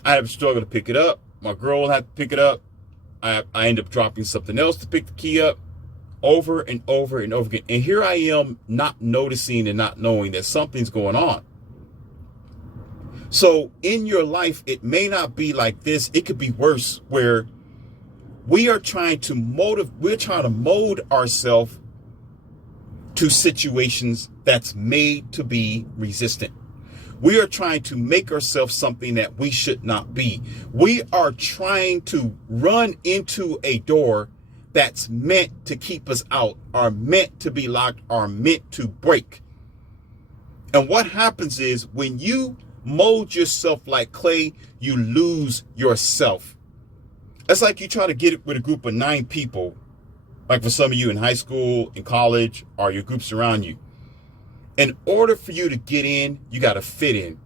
I have struggled to pick it up. My girl had to pick it up. I end up dropping something else to pick the key up. over and over and over again. And here I am not noticing and not knowing that something's going on. So in your life, it may not be like this. It could be worse, where we are trying to mold ourselves to situations that's made to be resistant. We are trying to make ourselves something that we should not be. We are trying to run into a door that's meant to keep us out, are meant to be locked, are meant to break. And what happens is, when you mold yourself like clay, you lose yourself. It's like you try to get it with a group of 9 people, like for some of you in high school, in college, or your groups around you. In order for you to get in, you got to fit in.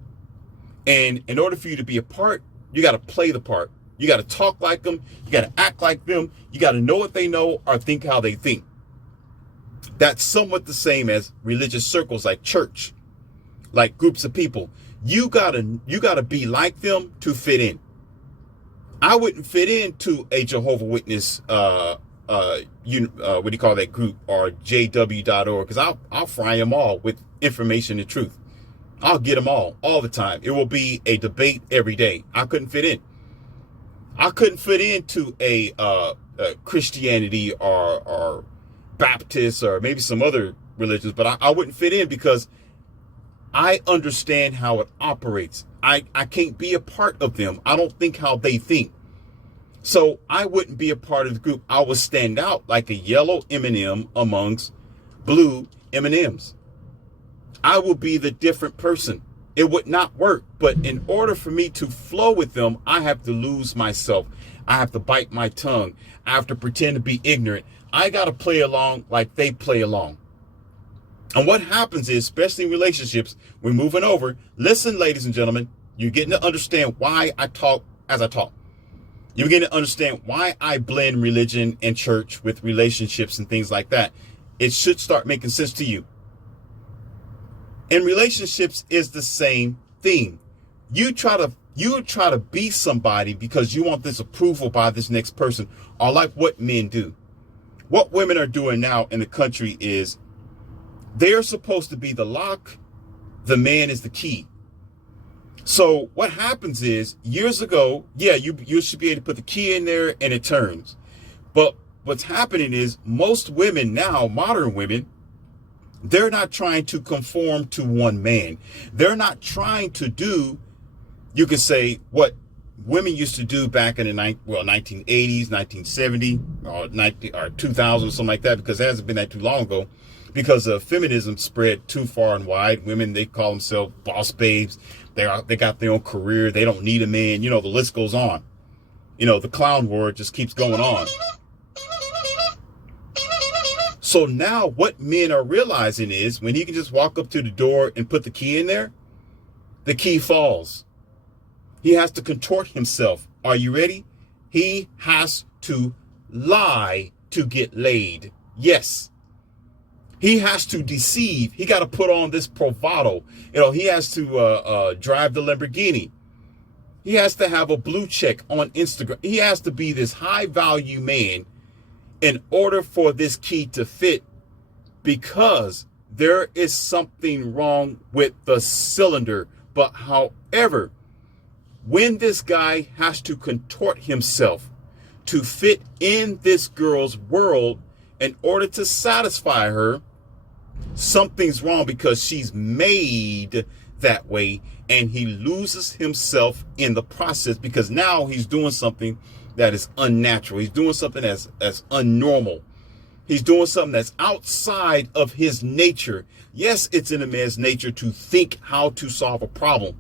And in order for you to be a part, you got to play the part. You got to talk like them. You got to act like them. You got to know what they know or think how they think. That's somewhat the same as religious circles, like church, like groups of people. You gotta be like them to fit in. I wouldn't fit into a Jehovah Witness, what do you call that group, or JW.org, because I'll fry them all with information and truth. I'll get them all the time. It will be a debate every day. I couldn't fit in. I couldn't fit into a Christianity or Baptist or maybe some other religions, but I wouldn't fit in because I understand how it operates. I can't be a part of them. I don't think how they think. So I wouldn't be a part of the group. I would stand out like a yellow M&M amongst blue M&Ms. I would be the different person. It would not work. But in order for me to flow with them, I have to lose myself. I have to bite my tongue. I have to pretend to be ignorant. I got to play along like they play along. And what happens is, especially in relationships, we're moving over. Listen, ladies and gentlemen, you're getting to understand why I talk as I talk. You're getting to understand why I blend religion and church with relationships and things like that. It should start making sense to you. And relationships is the same thing. You try to be somebody because you want this approval by this next person, or like what men do. What women are doing now in the country is they're supposed to be the lock. The man is the key. So what happens is, years ago, yeah, you should be able to put the key in there and it turns. But what's happening is, most women now, modern women, they're not trying to conform to one man. They're not trying to do, you could say, what women used to do back in the 1980s, 1970, or 2000, something like that, because it hasn't been that too long ago. Because feminism spread too far and wide. Women, they call themselves boss babes. They got their own career. They don't need a man. You know, the list goes on. You know, the clown word just keeps going on. So now what men are realizing is, when he can just walk up to the door and put the key in there, the key falls. He has to contort himself. Are you ready? He has to lie to get laid. Yes. He has to deceive. He got to put on this bravado. You know, he has to drive the Lamborghini. He has to have a blue check on Instagram. He has to be this high value man in order for this key to fit, because there is something wrong with the cylinder. But however, when this guy has to contort himself to fit in this girl's world in order to satisfy her, something's wrong, because she's made that way, and he loses himself in the process, because now he's doing something that is unnatural. He's doing something that's unnormal. He's doing something that's outside of his nature. Yes, it's in a man's nature to think how to solve a problem.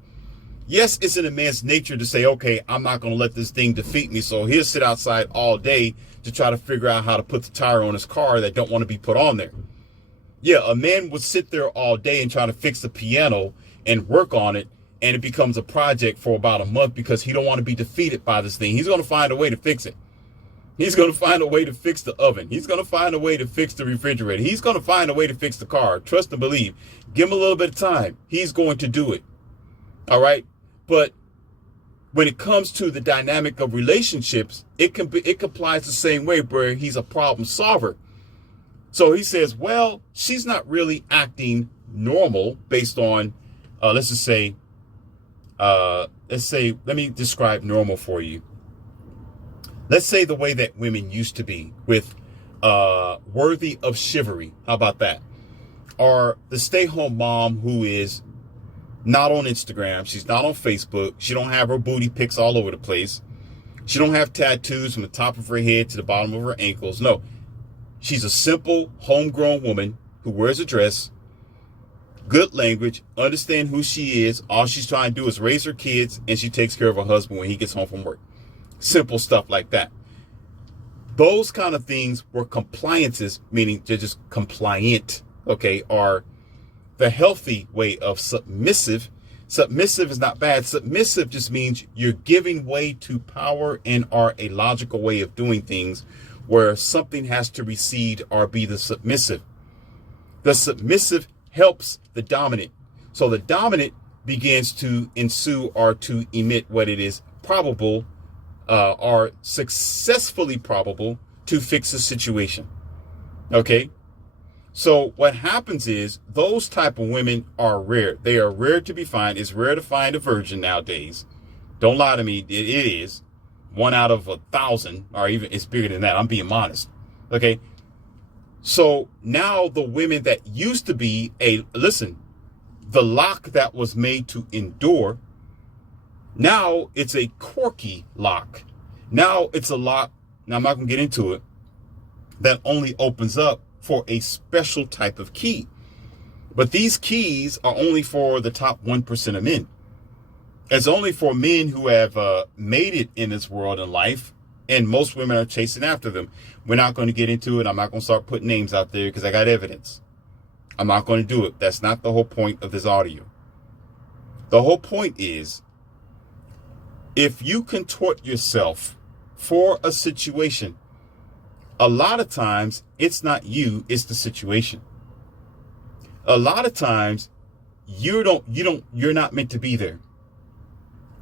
Yes, it's in a man's nature to say, okay, I'm not going to let this thing defeat me, so he'll sit outside all day to try to figure out how to put the tire on his car that don't want to be put on there. Yeah, a man would sit there all day and try to fix the piano and work on it, and it becomes a project for about a month because he don't want to be defeated by this thing. He's going to find a way to fix it. He's going to find a way to fix the oven. He's going to find a way to fix the refrigerator. He's going to find a way to fix the car. Trust and believe. Give him a little bit of time. He's going to do it. All right? But when it comes to the dynamic of relationships, it applies the same way, where he's a problem solver. So he says, well, she's not really acting normal based on, let's just say, let me describe normal for you. Let's say the way that women used to be with worthy of chivalry. How about that? Or the stay-home mom who is not on Instagram. She's not on Facebook. She don't have her booty pics all over the place. She don't have tattoos from the top of her head to the bottom of her ankles. No, she's a simple, homegrown woman who wears a dress, good language, understand who she is. All she's trying to do is raise her kids, and she takes care of her husband when he gets home from work. Simple stuff like that. Those kind of things were compliances, meaning they're just compliant, okay, are the healthy way of submissive. Submissive is not bad. Submissive just means you're giving way to power and are a logical way of doing things where something has to recede or be the submissive. The submissive helps the dominant. So the dominant begins to ensue or to emit what it is probable or successfully probable to fix a situation. Okay? So what happens is those type of women are rare. They are rare to be found. It's rare to find a virgin nowadays. Don't lie to me. It is 1 out of 1,000, or even it's bigger than that. I'm being modest. Okay. So now the women that used to be the lock that was made to endure, now it's a quirky lock. Now it's a lock. Now I'm not going to get into it. That only opens up for a special type of key. But these keys are only for the top 1% of men. It's only for men who have made it in this world and life, and most women are chasing after them. We're not going to get into it. I'm not going to start putting names out there because I got evidence. I'm not going to do it. That's not the whole point of this audio. The whole point is, if you contort yourself for a situation, a lot of times it's not you, it's the situation. A lot of times you're not meant to be there.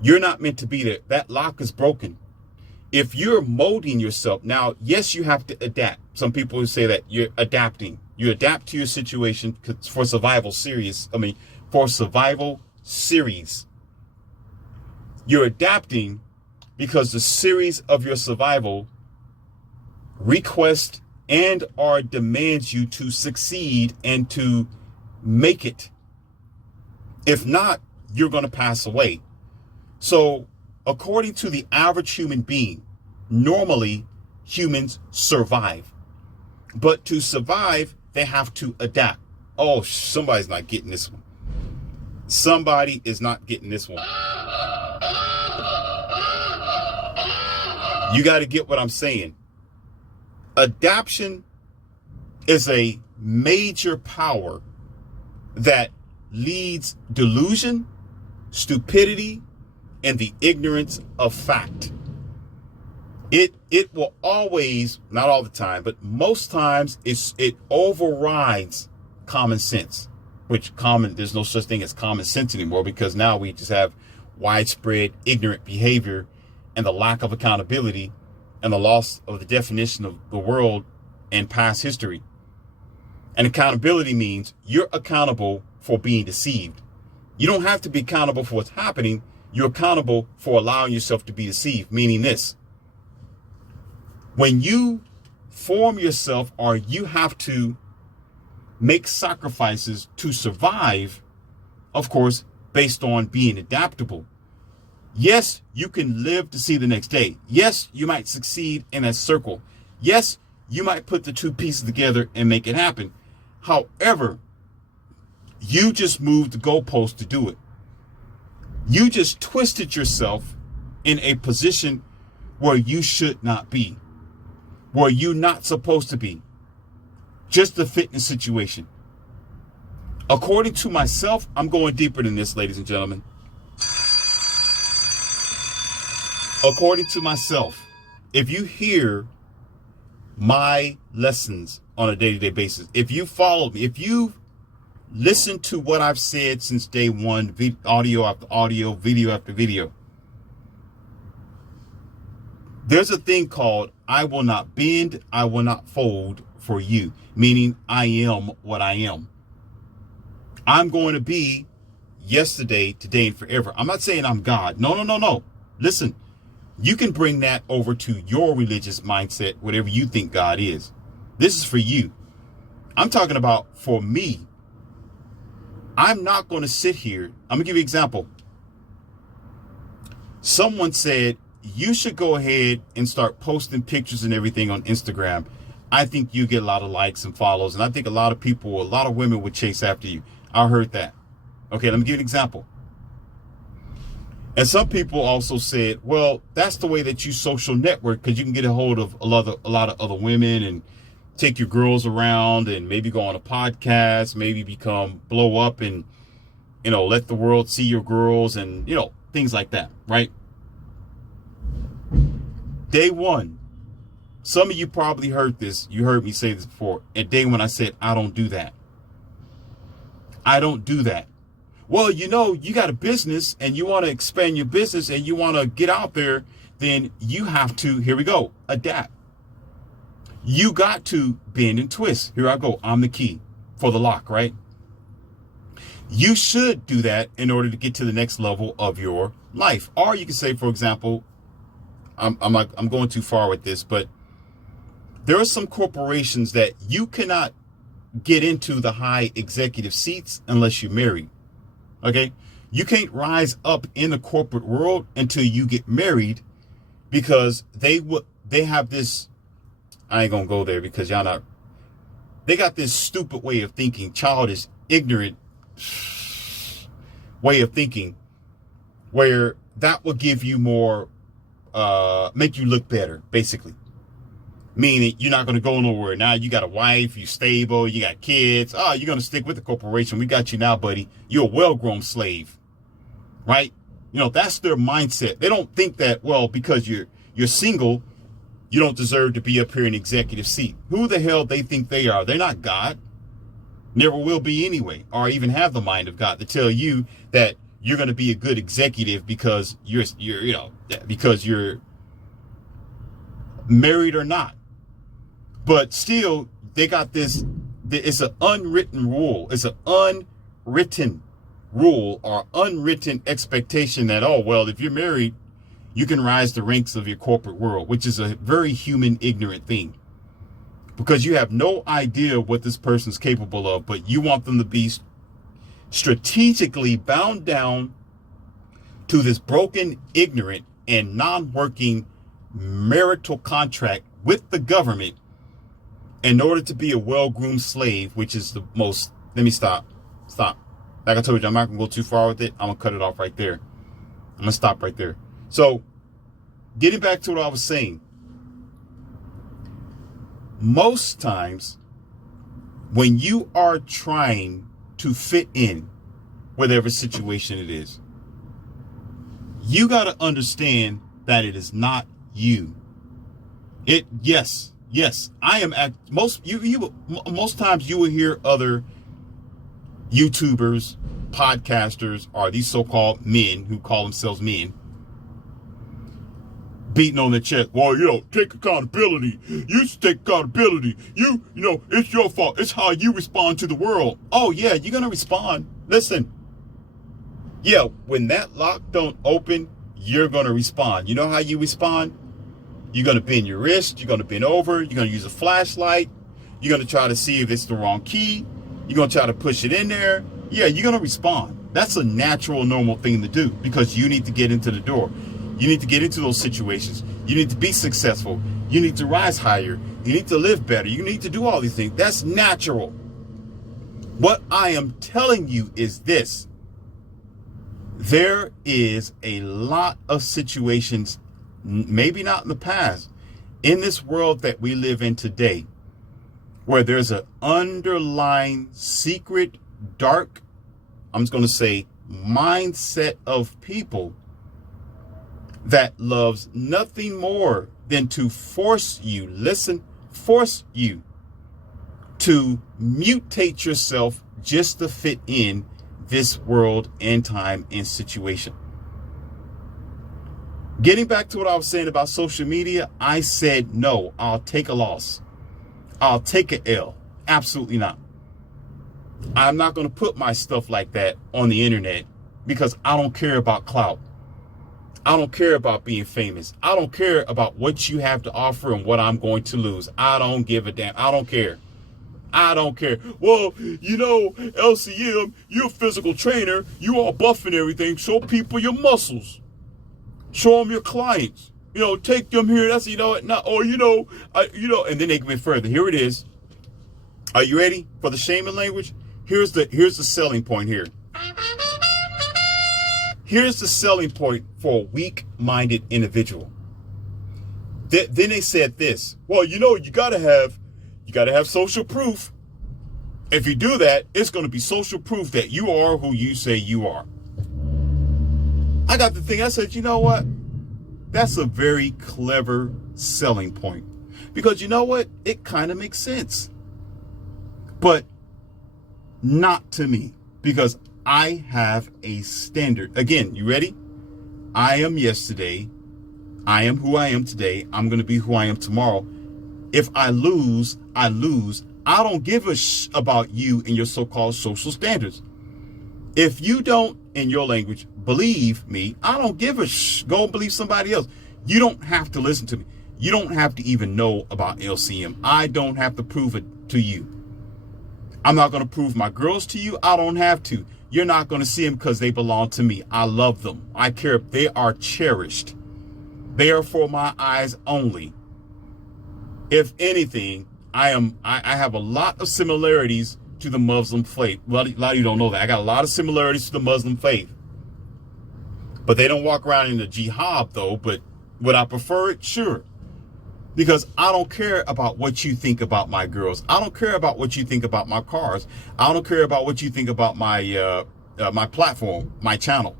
You're not meant to be there. That lock is broken. If you're molding yourself, now, yes, you have to adapt. Some people who say that you're adapting. You adapt to your situation for survival series. For survival series. You're adapting because the series of your survival request and or demands you to succeed and to make it. If not, you're going to pass away. So according to the average human being, normally humans survive. But to survive, they have to adapt. Oh, somebody's not getting this one. Somebody is not getting this one. You got to get what I'm saying. Adaption is a major power that leads delusion, stupidity, and the ignorance of fact. It will always, not all the time, but most times it overrides common sense, there's no such thing as common sense anymore, because now we just have widespread ignorant behavior and the lack of accountability and the loss of the definition of the world and past history. And accountability means you're accountable for being deceived. You don't have to be accountable for what's happening. You're accountable for allowing yourself to be deceived, meaning this. When you form yourself, or you have to make sacrifices to survive, of course, based on being adaptable. Yes, you can live to see the next day. Yes, you might succeed in a circle. Yes, you might put the two pieces together and make it happen. However, you just moved the goalpost to do it. You just twisted yourself in a position where you should not be, where you're not supposed to be, just to fit in the situation. According to myself, I'm going deeper than this, ladies and gentlemen. According to myself, if you hear my lessons on a day-to-day basis, if you follow me, if you listen to what I've said since day one, audio after audio, video after video, there's a thing called I will not bend, I will not fold for you, meaning I am what I am. I'm going to be yesterday, today, and forever. I'm not saying I'm God. No, no, no, no. Listen, you can bring that over to your religious mindset, whatever you think God is. This is for you. I'm talking about for me. I'm not going to sit here. I'm going to give you an example. Someone said, you should go ahead and start posting pictures and everything on Instagram. I think you get a lot of likes and follows. And I think a lot of people, a lot of women would chase after you. I heard that. Okay, let me give you an example. And some people also said, well, that's the way that you social network, because you can get a hold of a lot of other women and take your girls around and maybe go on a podcast, maybe blow up and, let the world see your girls and, things like that, right? Day one, some of you probably heard this. You heard me say this before. At day one, I said, I don't do that. I don't do that. Well, you got a business and you want to expand your business and you want to get out there, then you have to, here we go, adapt. You got to bend and twist. Here I go. I'm the key for the lock, right? You should do that in order to get to the next level of your life. Or you can say, for example, I'm going too far with this, but there are some corporations that you cannot get into the high executive seats unless you're married. Okay. You can't rise up in the corporate world until you get married, because they have this, I ain't gonna go there because they got this stupid way of thinking, childish, ignorant way of thinking, where that will give you more, make you look better, basically. Meaning you're not going to go nowhere. Now you got a wife, you're stable, you got kids. Oh, you're going to stick with the corporation. We got you now, buddy. You're a well-grown slave, right? That's their mindset. They don't think that, well, because you're single, you don't deserve to be up here in the executive seat. Who the hell they think they are? They're not God. Never will be anyway, or even have the mind of God to tell you that you're going to be a good executive because because you're married or not. But still, they got this, it's an unwritten rule. It's an unwritten rule or unwritten expectation that, oh, well, if you're married, you can rise the ranks of your corporate world, which is a very human, ignorant thing. Because you have no idea what this person's capable of, but you want them to be strategically bound down to this broken, ignorant, and non-working marital contract with the government in order to be a well-groomed slave, which is the most, let me stop. Like I told you, I'm not going to go too far with it. I'm going to cut it off right there. I'm going to stop right there. So, getting back to what I was saying, most times when you are trying to fit in whatever situation it is, you got to understand that it is not you. Yes, I am at most times you will hear other YouTubers, podcasters, or these so-called men who call themselves men beating on their chest. Well, take accountability. You should take accountability. It's your fault. It's how you respond to the world. Oh yeah, you're gonna respond. Listen. Yeah, when that lock don't open, you're gonna respond. You know how you respond? You're gonna bend your wrist, you're gonna bend over, you're gonna use a flashlight, you're gonna try to see if it's the wrong key, you're gonna try to push it in there. Yeah, you're gonna respond. That's a natural, normal thing to do because you need to get into the door. You need to get into those situations. You need to be successful. You need to rise higher. You need to live better. You need to do all these things. That's natural. What I am telling you is this. There is a lot of situations, maybe not in the past, in this world that we live in today, where there's an underlying secret, dark, I'm just going to say, mindset of people that loves nothing more than to force you to mutate yourself just to fit in this world and time and situation. Getting back to what I was saying about social media, I said no. I'll take a loss. I'll take an L. Absolutely not. I'm not going to put my stuff like that on the internet because I don't care about clout. I don't care about being famous. I don't care about what you have to offer and what I'm going to lose. I don't give a damn. I don't care. I don't care. Well, you know, LCM, you're a physical trainer. You all buff and everything. Show people your muscles. Show them your clients. You know, take them here. That's, you know, not, or, you know, and then they went further. Here it is. Are you ready for the shaming language? Here's the selling point here. Here's the selling point for a weak-minded individual. Then they said this. Well, you know, you gotta have social proof. If you do that, it's going to be social proof that you are who you say you are. I got the thing. I said, you know what? That's a very clever selling point. Because you know what? It kind of makes sense. But not to me. Because I have a standard. Again, you ready? I am yesterday. I am who I am today. I'm going to be who I am tomorrow. If I lose, I lose. I don't give a about you and your so-called social standards. If you don't, in your language, believe me, I don't give a go and believe somebody else. You don't have to listen to me. You don't have to even know about LCM. I don't have to prove it to you. I'm not going to prove my girls to you. I don't have to. You're not going to see them because they belong to me. I love them. I care. They are cherished. They are for my eyes only. If anything, I have a lot of similarities to the Muslim faith. A lot of you don't know that. I got a lot of similarities to the Muslim faith. But they don't walk around in the jihad, though. But would I prefer it? Sure. Because I don't care about what you think about my girls. I don't care about what you think about my cars. I don't care about what you think about my my platform, my channel.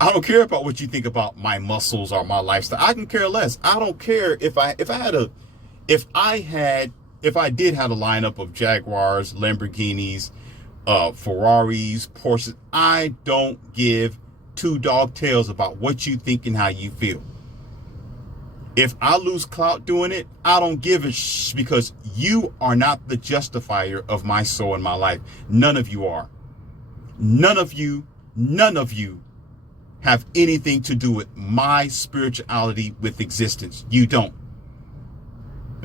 I don't care about what you think about my muscles or my lifestyle. I can care less. I don't care if I did have a lineup of Jaguars, Lamborghinis, Ferraris, Porsches. I don't give two dog tails about what you think and how you feel. If I lose clout doing it, I don't give a because you are not the justifier of my soul and my life. None of you are. None of you have anything to do with my spirituality, with existence. You don't.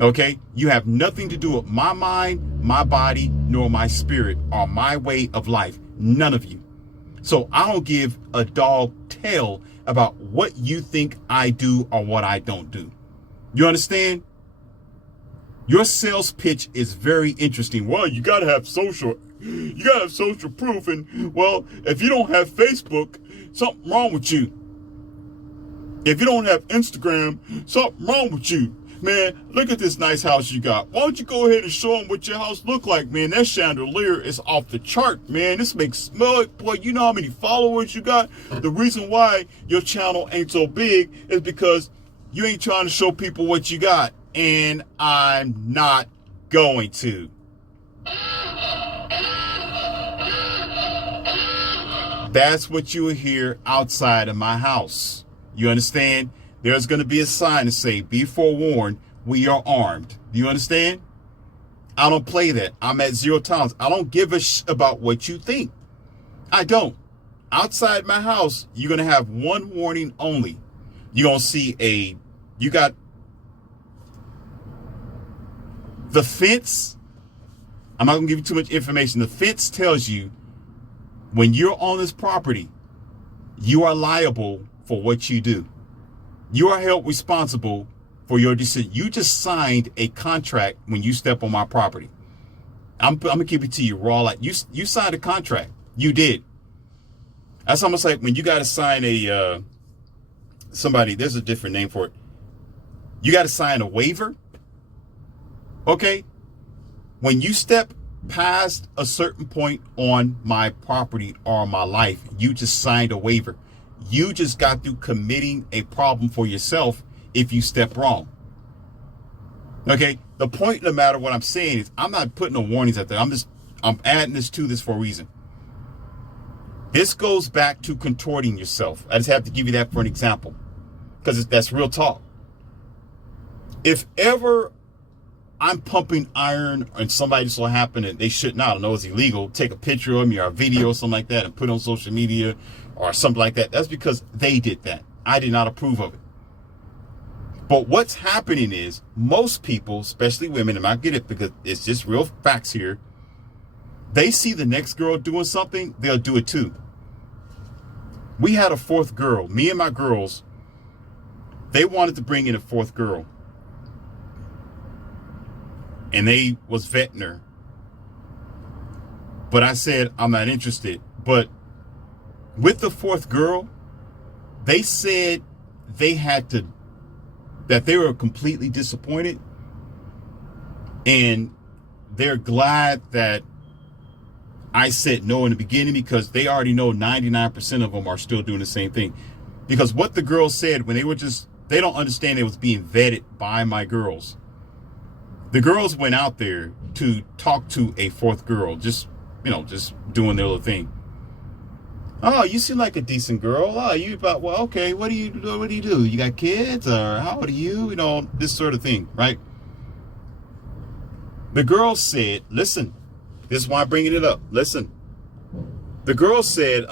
Okay? You have nothing to do with my mind, my body, nor my spirit, or my way of life. None of you. So I don't give a dog tail about what you think I do or what I don't do. You understand? Your sales pitch is very interesting. Well, you gotta have social proof. And well, if you don't have Facebook, something wrong with you. If you don't have Instagram, something wrong with you. Man, look at this nice house you got. Why don't you go ahead and show them what your house look like, man? That chandelier is off the chart, man. This makes, boy, you know how many followers you got? The reason why your channel ain't so big is because you ain't trying to show people what you got. And I'm not going to. That's what you will hear outside of my house. You understand? There's going to be a sign to say, be forewarned, we are armed. Do you understand? I don't play that. I'm at 0 tolerance. I don't give a about what you think. I don't. Outside my house, you're going to have one warning only. You're going to see you got the fence. I'm not going to give you too much information. The fence tells you when you're on this property, you are liable for what you do. You are held responsible for your decision. You just signed a contract when you step on my property. I'm gonna keep it to you raw. Like you signed a contract. You did. That's almost like when you got to sign somebody. There's a different name for it. You got to sign a waiver. Okay. When you step past a certain point on my property or my life, you just signed a waiver. You just got through committing a problem for yourself if you step wrong. Okay? The point of the matter, what I'm saying is, I'm not putting no warnings out there. I'm adding this to this for a reason. This goes back to contorting yourself. I just have to give you that for an example. because that's real talk. If ever I'm pumping iron and somebody so happened and they shouldn't, I don't know, it's illegal, take a picture of me or a video or something like that and put it on social media or something like that, that's because they did that. I did not approve of it. But what's happening is most people, especially women, and I get it because it's just real facts here, they see the next girl doing something, they'll do it too. We had a fourth girl. Me and my girls, they wanted to bring in a fourth girl. And they was vetting her. But I said, I'm not interested. But with the fourth girl, they said that they were completely disappointed. And they're glad that I said no in the beginning, because they already know 99% of them are still doing the same thing. Because what the girls said when they don't understand it was being vetted by my girls. The girls went out there to talk to a fourth girl, just doing their little thing. Oh, you seem like a decent girl. Oh, you about, well, okay, what do you do? You got kids, or how old are you? This sort of thing, right? The girl said, listen, this is why I'm bringing it up. Listen, the girl said,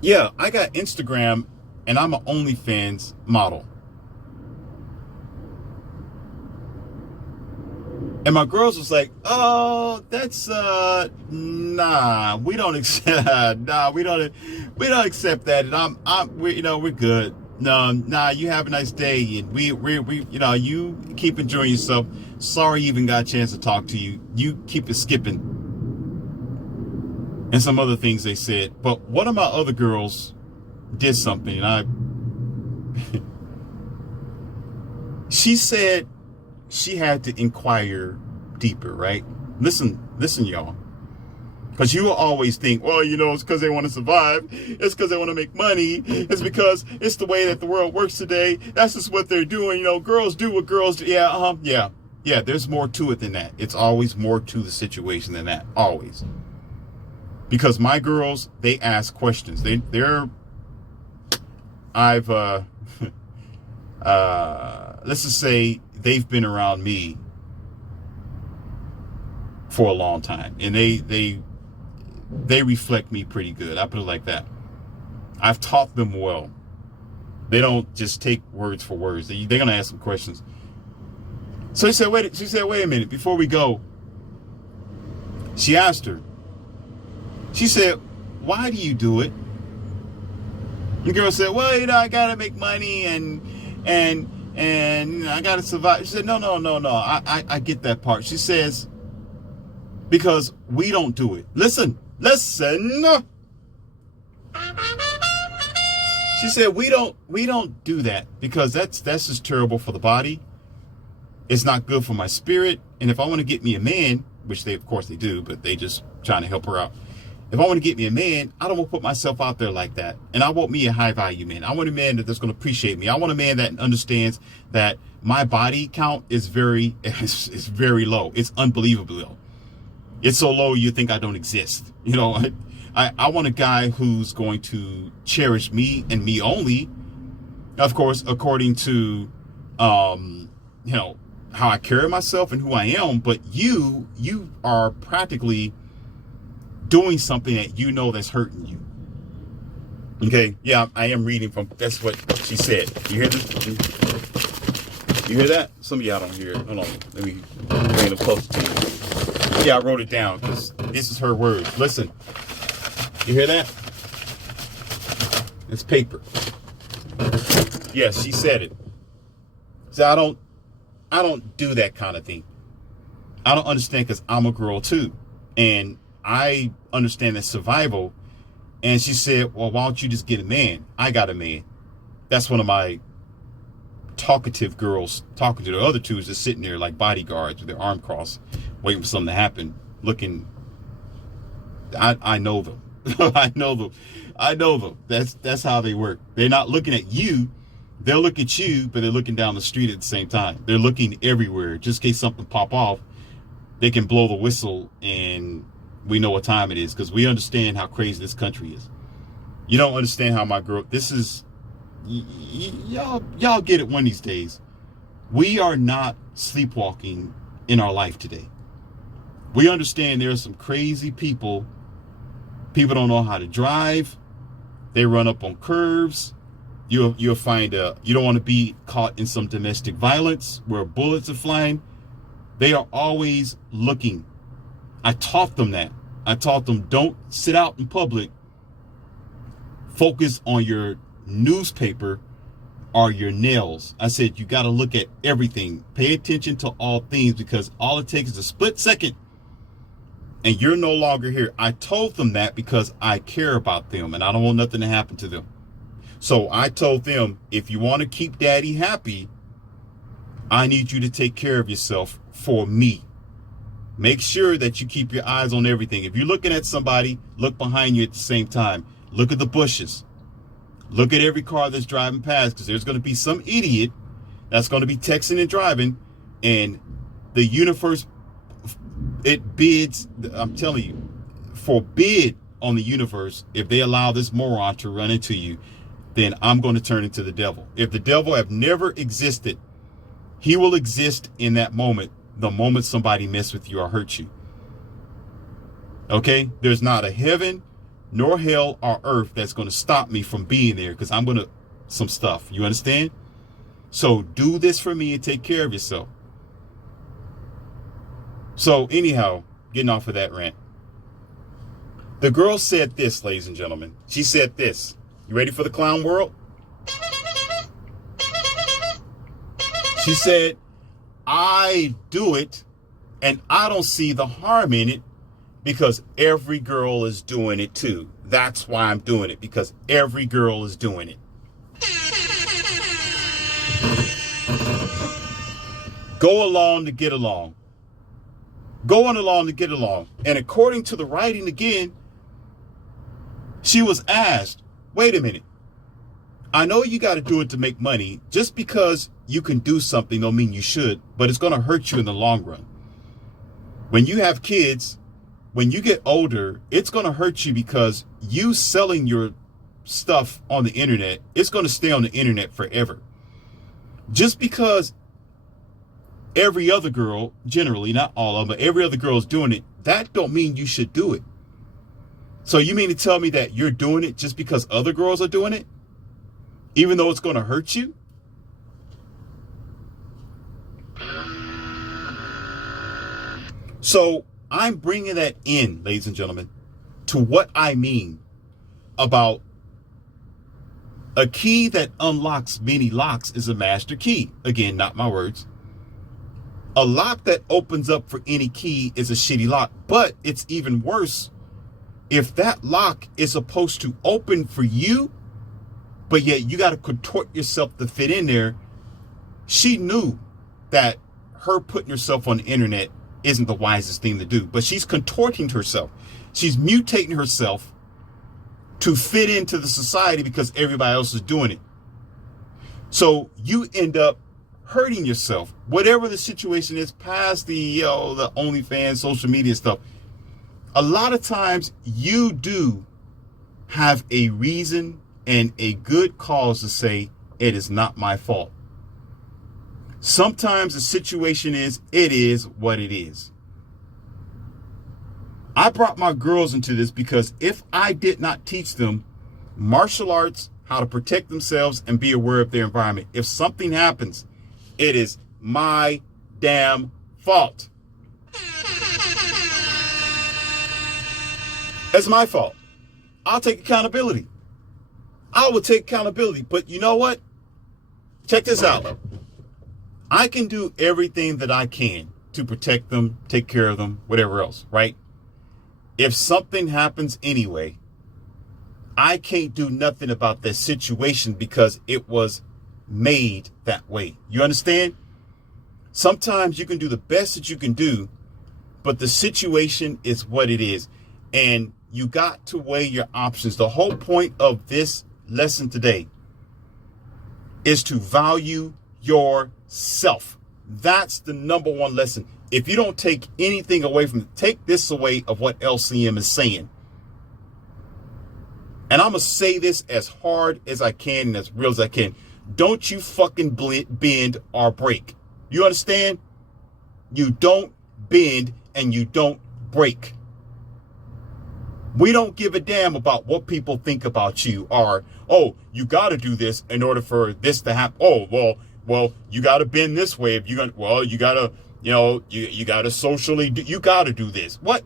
yeah, I got Instagram and I'm an OnlyFans model. And my girls was like, oh, that's, nah, we don't accept, we don't accept that. And we're good. No, nah, you have a nice day. And we, you keep enjoying yourself. Sorry you even got a chance to talk to you. You keep it skipping. And some other things they said. But one of my other girls did something, and she said she had to inquire deeper, right? Listen, y'all. Because you will always think, well, it's because they want to survive. It's because they want to make money. It's because it's the way that the world works today. That's just what they're doing. Girls do what girls do. Yeah. There's more to it than that. It's always more to the situation than that. Always. Because my girls, they ask questions. Let's just say they've been around me for a long time, and they reflect me pretty good. I put it like that. I've taught them well. They don't just take words for words. They're gonna ask some questions. So she said, wait a minute, before we go. She asked her. She said, why do you do it? The girl said, well, I gotta make money and I gotta survive. She said, no. I get that part. She says, because we don't do it. Listen. She said, we don't do that because that's just terrible for the body. It's not good for my spirit. And if I want to get me a man, which of course they do, but they just trying to help her out. If I want to get me a man, I don't want to put myself out there like that. And I want me a high value man. I want a man that's going to appreciate me. I want a man that understands that my body count is very low. It's unbelievably low. It's so low you think I don't exist. I want a guy who's going to cherish me and me only. Of course, according to, how I carry myself and who I am. But you are practically doing something that that's hurting you. Okay, yeah, I am reading from, that's what she said. You hear this? You hear that? Some of y'all don't hear it. Hold on, let me bring it closer to you. Yeah, I wrote it down because this is her words. Listen, you hear that? It's paper. Yes, she said it. So I don't do that kind of thing. I don't understand because I'm a girl too. And I understand that survival. And she said, well, why don't you just get a man? I got a man. That's one of my talkative girls talking to. The other two is just sitting there like bodyguards with their arm crossed, waiting for something to happen, looking. I know them. I know them. That's how they work. They're not looking at you. They'll look at you, but they're looking down the street at the same time. They're looking everywhere. Just in case something pop off, they can blow the whistle and we know what time it is, because we understand how crazy this country is. You don't understand how my girl, this is, y'all get it one of these days. We are not sleepwalking in our life today. We understand there are some crazy people. People don't know how to drive. They run up on curves. You'll find you don't want to be caught in some domestic violence where bullets are flying. They are always looking. I taught them that. I taught them, don't sit out in public. Focus on your newspaper or your nails. I said, you got to look at everything. Pay attention to all things, because all it takes is a split second and you're no longer here. I told them that because I care about them and I don't want nothing to happen to them. So I told them, if you want to keep daddy happy, I need you to take care of yourself for me. Make sure that you keep your eyes on everything. If you're looking at somebody, look behind you at the same time. Look at the bushes. Look at every car that's driving past, because there's going to be some idiot that's going to be texting and driving, and the universe, it bids, I'm telling you, forbid on the universe, if they allow this moron to run into you, then I'm going to turn into the devil. If the devil have never existed, he will exist in that moment, the moment somebody mess with you or hurt you. Okay? There's not a heaven, nor hell or earth that's going to stop me from being there, because I'm going to some stuff. You understand? So do this for me and take care of yourself. So anyhow, getting off of that rant. The girl said this, ladies and gentlemen. She said this. You ready for the clown world? She said, I do it and I don't see the harm in it, because every girl is doing it too. That's why I'm doing it, because every girl is doing it. Go along to get along. Going along to get along. And according to the writing again, she was asked, wait a minute. I know you got to do it to make money. Just because you can do something don't mean you should, but it's going to hurt you in the long run. When you have kids, when you get older, it's going to hurt you, because you selling your stuff on the internet, it's going to stay on the internet forever. Just because every other girl, generally, not all of them, but every other girl is doing it, that don't mean you should do it. So you mean to tell me that you're doing it just because other girls are doing it, even though it's going to hurt you? So I'm bringing that in, ladies and gentlemen, to what I mean about a key that unlocks many locks is a master key. Again, not my words. A lock that opens up for any key is a shitty lock, but it's even worse if that lock is supposed to open for you, but yet you got to contort yourself to fit in there. She knew that her putting herself on the internet isn't the wisest thing to do, but she's contorting herself. She's mutating herself to fit into the society because everybody else is doing it. So you end up hurting yourself, whatever the situation is, past the OnlyFans, social media stuff. A lot of times you do have a reason and a good cause to say, it is not my fault. Sometimes the situation is, it is what it is. I brought my girls into this because if I did not teach them martial arts, how to protect themselves and be aware of their environment, if something happens, it is my damn fault. It's my fault. I'll take accountability. I will take accountability. But you know what? Check this out. I can do everything that I can to protect them, take care of them, whatever else, right? If something happens anyway, I can't do nothing about that situation because it was made that way. You understand? Sometimes you can do the best that you can do, but the situation is what it is. And you got to weigh your options. The whole point of this lesson today is to value yourself. That's the number one lesson. If you don't take anything away from it, take this away of what LCM is saying. And I'm going to say this as hard as I can and as real as I can. Don't you fucking bend or break. You understand? You don't bend and you don't break. We don't give a damn about what people think about you, or, oh, you got to do this in order for this to happen. Oh, well, you got to bend this way. If you're going to, well, you got to, you got to socially, you got to do this. What?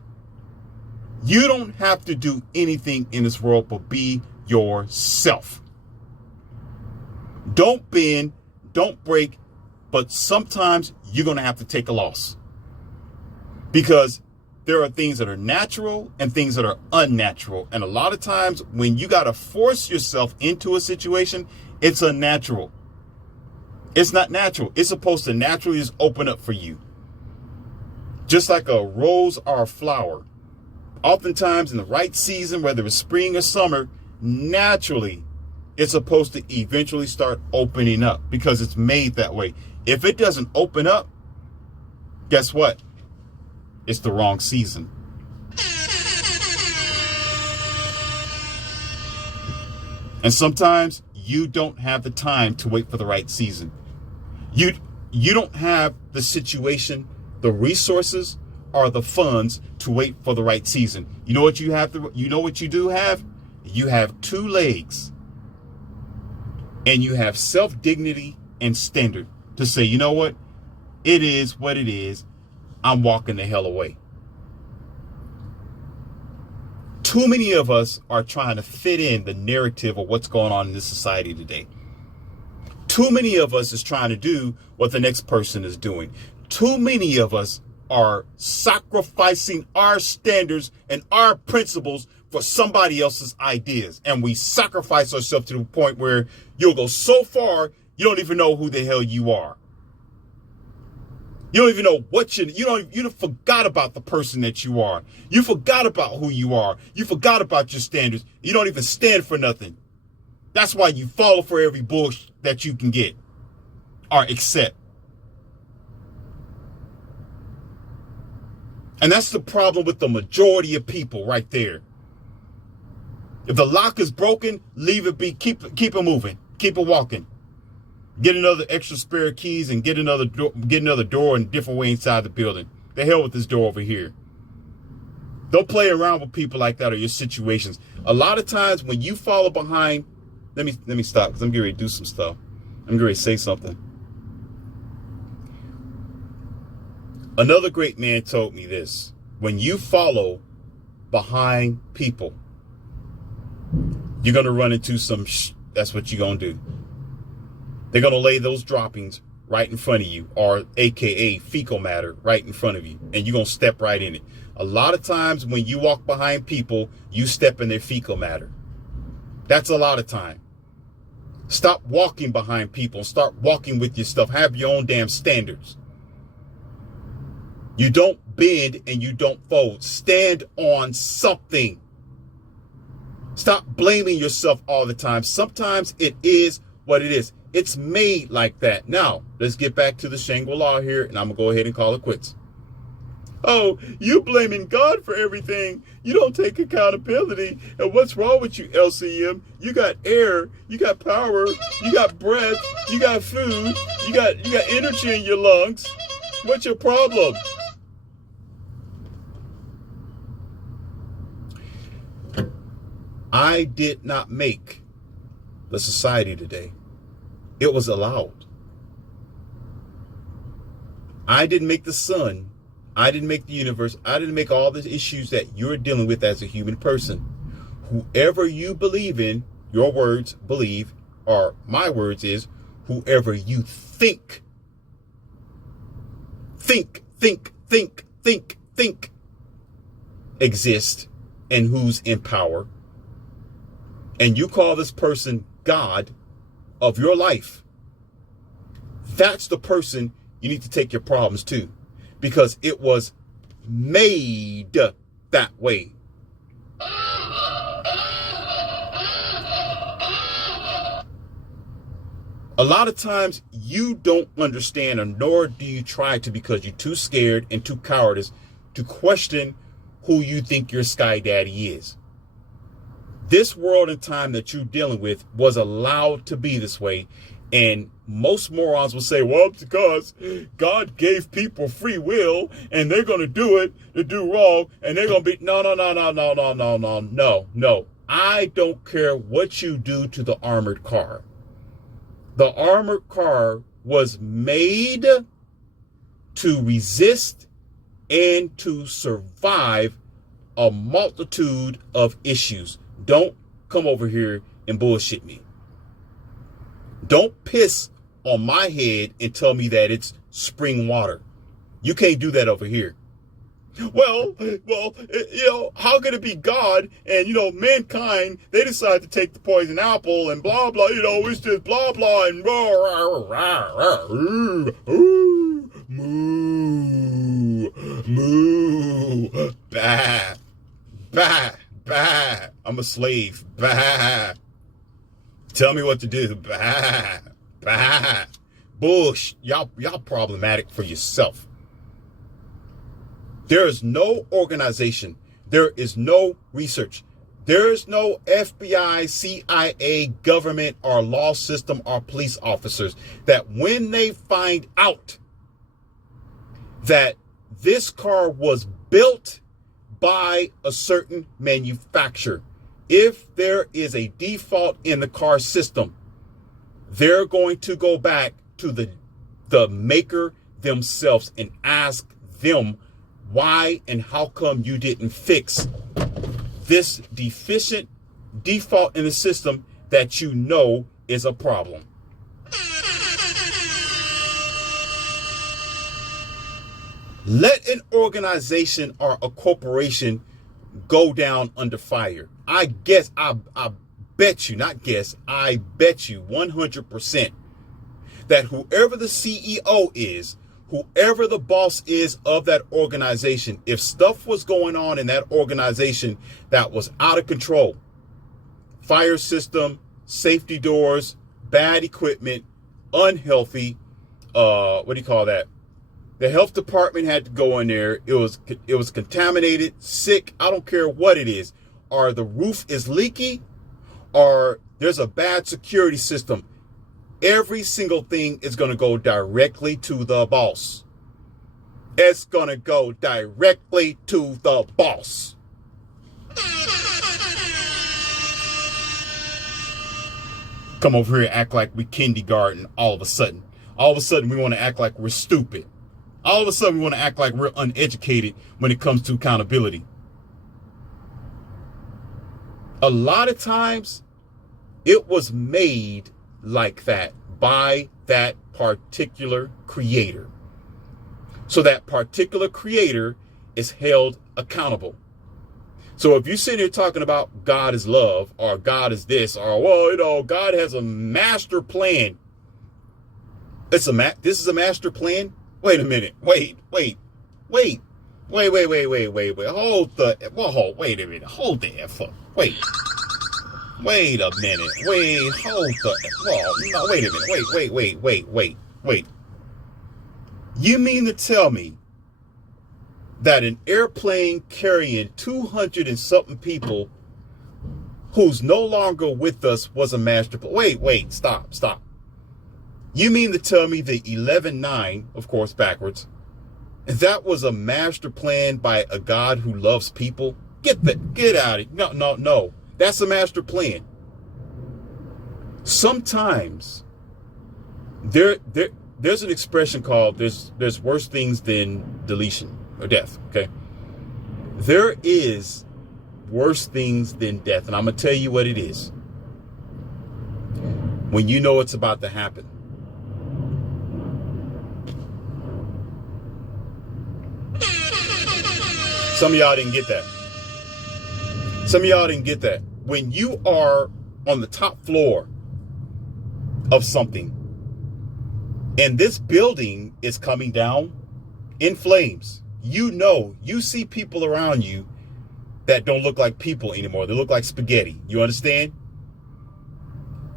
You don't have to do anything in this world but be yourself. Don't bend, don't break, but sometimes you're going to have to take a loss. Because there are things that are natural and things that are unnatural. And a lot of times when you got to force yourself into a situation, it's unnatural. It's not natural. It's supposed to naturally just open up for you. Just like a rose or a flower. Oftentimes in the right season, whether it's spring or summer, naturally it's supposed to eventually start opening up because it's made that way. If it doesn't open up, guess what? It's the wrong season. And sometimes you don't have the time to wait for the right season. You don't have the situation, the resources, or the funds to wait for the right season. You know what you have to, you know what you do have? You have two legs. And you have self-dignity and standard to say, you know what? It is what it is. I'm walking the hell away. Too many of us are trying to fit in the narrative of what's going on in this society today. Too many of us is trying to do what the next person is doing. Too many of us are sacrificing our standards and our principles for somebody else's ideas. And we sacrifice ourselves to the point where you'll go so far, you don't even know who the hell you are. You don't even know what you forgot about the person that you are. You forgot about who you are. You forgot about your standards. You don't even stand for nothing. That's why you follow for every bullshit that you can get or accept. And that's the problem with the majority of people right there. If the lock is broken, leave it be. Keep it moving. Keep it walking. Get another extra spare keys and get another door in a different way inside the building. The hell with this door over here. Don't play around with people like that or your situations. A lot of times when you follow behind, let me stop because I'm getting ready to do some stuff. I'm getting ready to say something. Another great man told me this. When you follow behind people, you're going to run into some that's what you're going to do. They're going to lay those droppings right in front of you, or AKA fecal matter right in front of you. And you're going to step right in it. A lot of times when you walk behind people, you step in their fecal matter. That's a lot of time. Stop walking behind people. Start walking with your stuff. Have your own damn standards. You don't bend and you don't fold. Stand on something. Stop blaming yourself all the time. Sometimes it is what it is. It's made like that. Now, let's get back to the Shangri-La here, and I'm going to go ahead and call it quits. Oh, you blaming God for everything. You don't take accountability. And what's wrong with you, LCM? You got air, you got power, you got breath, you got food, you got energy in your lungs. What's your problem? I did not make the society today. It was allowed. I didn't make the sun. I didn't make the universe. I didn't make all the issues that you're dealing with as a human person. Whoever you believe in, your words believe, or my words is, whoever you think exist and who's in power. And you call this person God of your life. That's the person you need to take your problems to, because it was made that way. A lot of times you don't understand, or nor do you try to, because you're too scared and too cowardice to question who you think your sky daddy is. This world and time that you're dealing with was allowed to be this way. And most morons will say, well, it's because God gave people free will and they're going to do it to do wrong. And they're going to be, no. I don't care what you do to the armored car. The armored car was made to resist and to survive a multitude of issues. Don't come over here and bullshit me. Don't piss on my head and tell me that it's spring water. You can't do that over here. Well, how could it be God and, mankind, they decide to take the poison apple and blah, blah, it's just blah, blah, and moo, bah, bah, bah. I'm a slave, bah. Tell me what to do, bah, bah. Bush, y'all problematic for yourself. There is no organization. There is no research. There is no FBI, CIA, government, or law system, or police officers that when they find out that this car was built by a certain manufacturer, if there is a default in the car system, they're going to go back to the maker themselves and ask them, why and how come you didn't fix this deficient default in the system that you know is a problem? Let an organization or a corporation go down under fire. I bet you 100% that whoever the CEO is, whoever the boss is of that organization, if stuff was going on in that organization that was out of control, fire system, safety doors, bad equipment, unhealthy, the health department had to go in there. It was contaminated, sick. I don't care what it is. Or the roof is leaky, or there's a bad security system. Every single thing is going to go directly to the boss. It's going to go directly to the boss. Come over here and act like we kindergarten all of a sudden. All of a sudden we want to act like we're stupid. All of a sudden we want to act like we're uneducated when it comes to accountability. A lot of times it was made like that by that particular creator. So that particular creator is held accountable. So if you're sitting here talking about God is love, or God is this, or God has a master plan. This is a master plan? Wait a minute. Wait. Hold a minute. Hold the F up. Wait a minute. Wait a minute. Wait. You mean to tell me that an airplane carrying 200 and something people who's no longer with us was a master plan? Wait, stop. You mean to tell me the 11-9, of course, backwards, that was a master plan by a God who loves people? Get out of here. No. That's a master plan. Sometimes there's an expression called there's worse things than deletion or death, okay? There is worse things than death, and I'm going to tell you what it is. When you know it's about to happen. Some of y'all didn't get that. When you are on the top floor of something and this building is coming down in flames, you see people around you that don't look like people anymore. They look like spaghetti. You understand?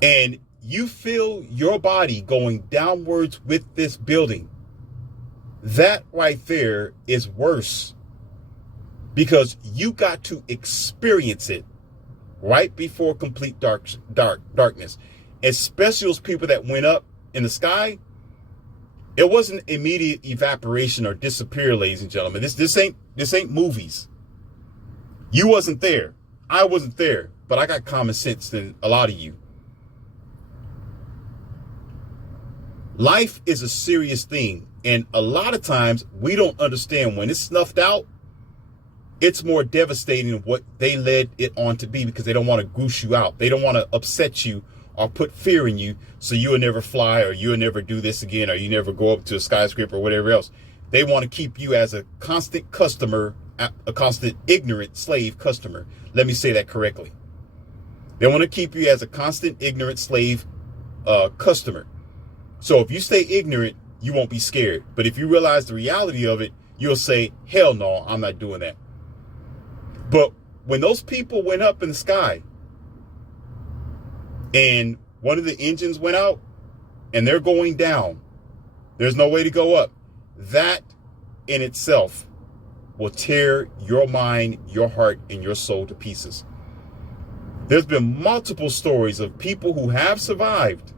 And you feel your body going downwards with this building. That right there is worse, because you got to experience it right before complete darkness. Especially those people that went up in the sky. It wasn't immediate evaporation or disappear, ladies and gentlemen. This ain't movies. You wasn't there. I wasn't there, but I got common sense than a lot of you. Life is a serious thing, and a lot of times we don't understand when it's snuffed out. It's more devastating than what they led it on to be, because they don't want to goose you out. They don't want to upset you or put fear in you so you'll never fly, or you'll never do this again, or you never go up to a skyscraper or whatever else. They want to keep you as a constant customer, a constant ignorant slave customer. Let me say that correctly. They want to keep you as a constant ignorant slave customer. So if you stay ignorant, you won't be scared. But if you realize the reality of it, you'll say, hell no, I'm not doing that. But when those people went up in the sky and one of the engines went out and they're going down, there's no way to go up. That in itself will tear your mind, your heart, and your soul to pieces. There's been multiple stories of people who have survived,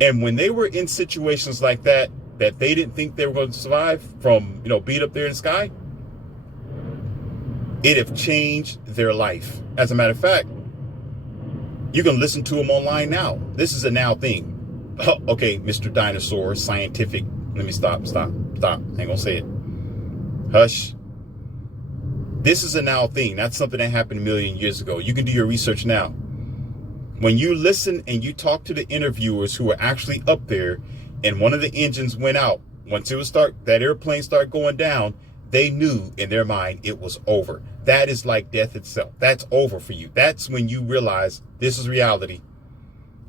and when they were in situations like that they didn't think they were going to survive from, being up there in the sky, it have changed their life. As a matter of fact, you can listen to them online now. This is a now thing. Oh, okay, Mr. Dinosaur, scientific. Let me stop. I ain't gonna say it. Hush. This is a now thing. That's something that happened a million years ago. You can do your research now. When you listen and you talk to the interviewers who were actually up there, and one of the engines went out, once that airplane started going down, they knew in their mind it was over. That is like death itself. That's over for you. That's when you realize this is reality.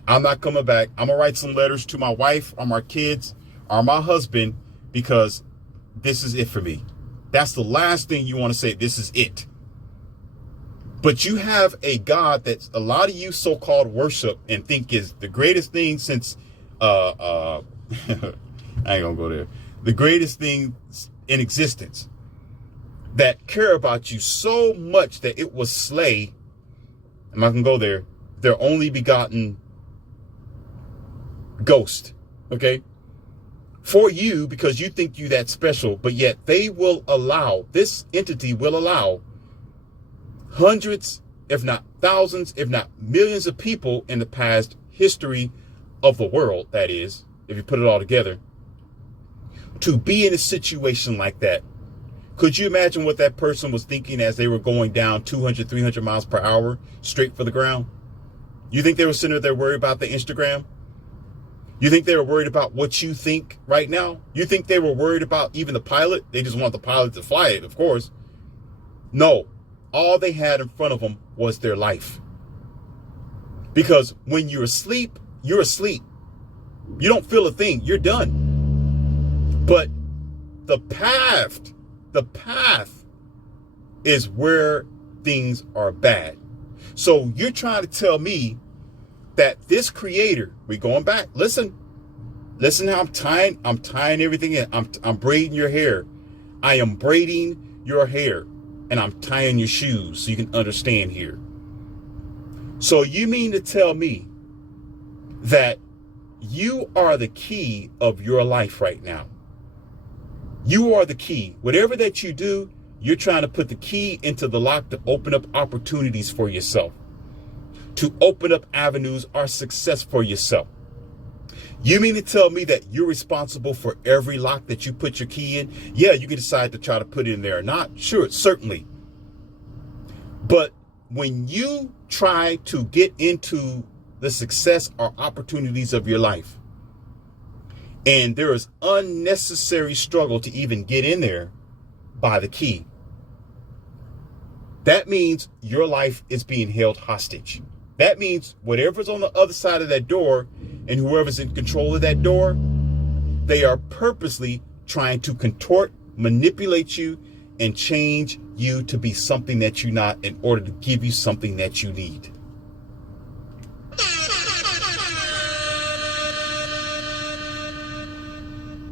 I'm not coming back. I'm going to write some letters to my wife or my kids or my husband, because this is it for me. That's the last thing you want to say. This is it. But you have a God that a lot of you so-called worship and think is the greatest thing since, I ain't gonna go there. The greatest thing in existence, that care about you so much that it was slay. I'm not gonna go there. Their only begotten ghost, okay? For you, because you think you that special, but yet this entity will allow hundreds, if not thousands, if not millions of people in the past history of the world, that is, if you put it all together, to be in a situation like that. Could you imagine what that person was thinking as they were going down 200, 300 miles per hour straight for the ground? You think they were sitting there worried about the Instagram? You think they were worried about what you think right now? You think they were worried about even the pilot? They just want the pilot to fly it, of course. No. All they had in front of them was their life. Because when you're asleep, you're asleep. You don't feel a thing. You're done. But the path is where things are bad. So you're trying to tell me that this creator, we're going back. Listen how I'm tying everything in. I'm braiding your hair. I am braiding your hair. And I'm tying your shoes so you can understand here. So you mean to tell me that you are the key of your life right now? You are the key. Whatever that you do, you're trying to put the key into the lock to open up opportunities for yourself, to open up avenues or success for yourself. You mean to tell me that you're responsible for every lock that you put your key in? Yeah, you can decide to try to put it in there or not. Sure, certainly. But when you try to get into the success or opportunities of your life, and there is unnecessary struggle to even get in there by the key, that means your life is being held hostage. That means whatever's on the other side of that door and whoever's in control of that door, they are purposely trying to contort, manipulate you, and change you to be something that you're not in order to give you something that you need.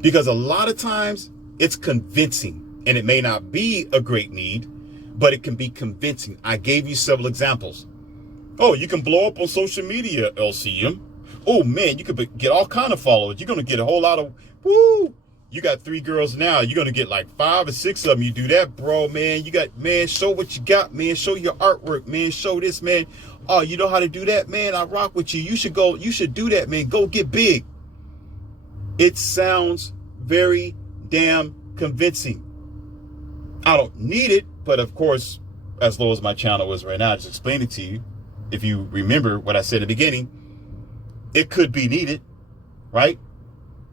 Because a lot of times it's convincing, and it may not be a great need, but it can be convincing. I gave you several examples. Oh, you can blow up on social media, LCM. Oh man, you could get all kind of followers. You're going to get a whole lot of, woo. You got 3 girls now. You're going to get like 5 or 6 of them. You do that, bro, man. You got, man, show what you got, man. Show your artwork, man. Show this, man. Oh, you know how to do that, man? I rock with you. You should do that, man. Go get big. It sounds very damn convincing. I don't need it, but of course, as low as my channel is right now, I just explained it to you. If you remember what I said at the beginning, it could be needed, right?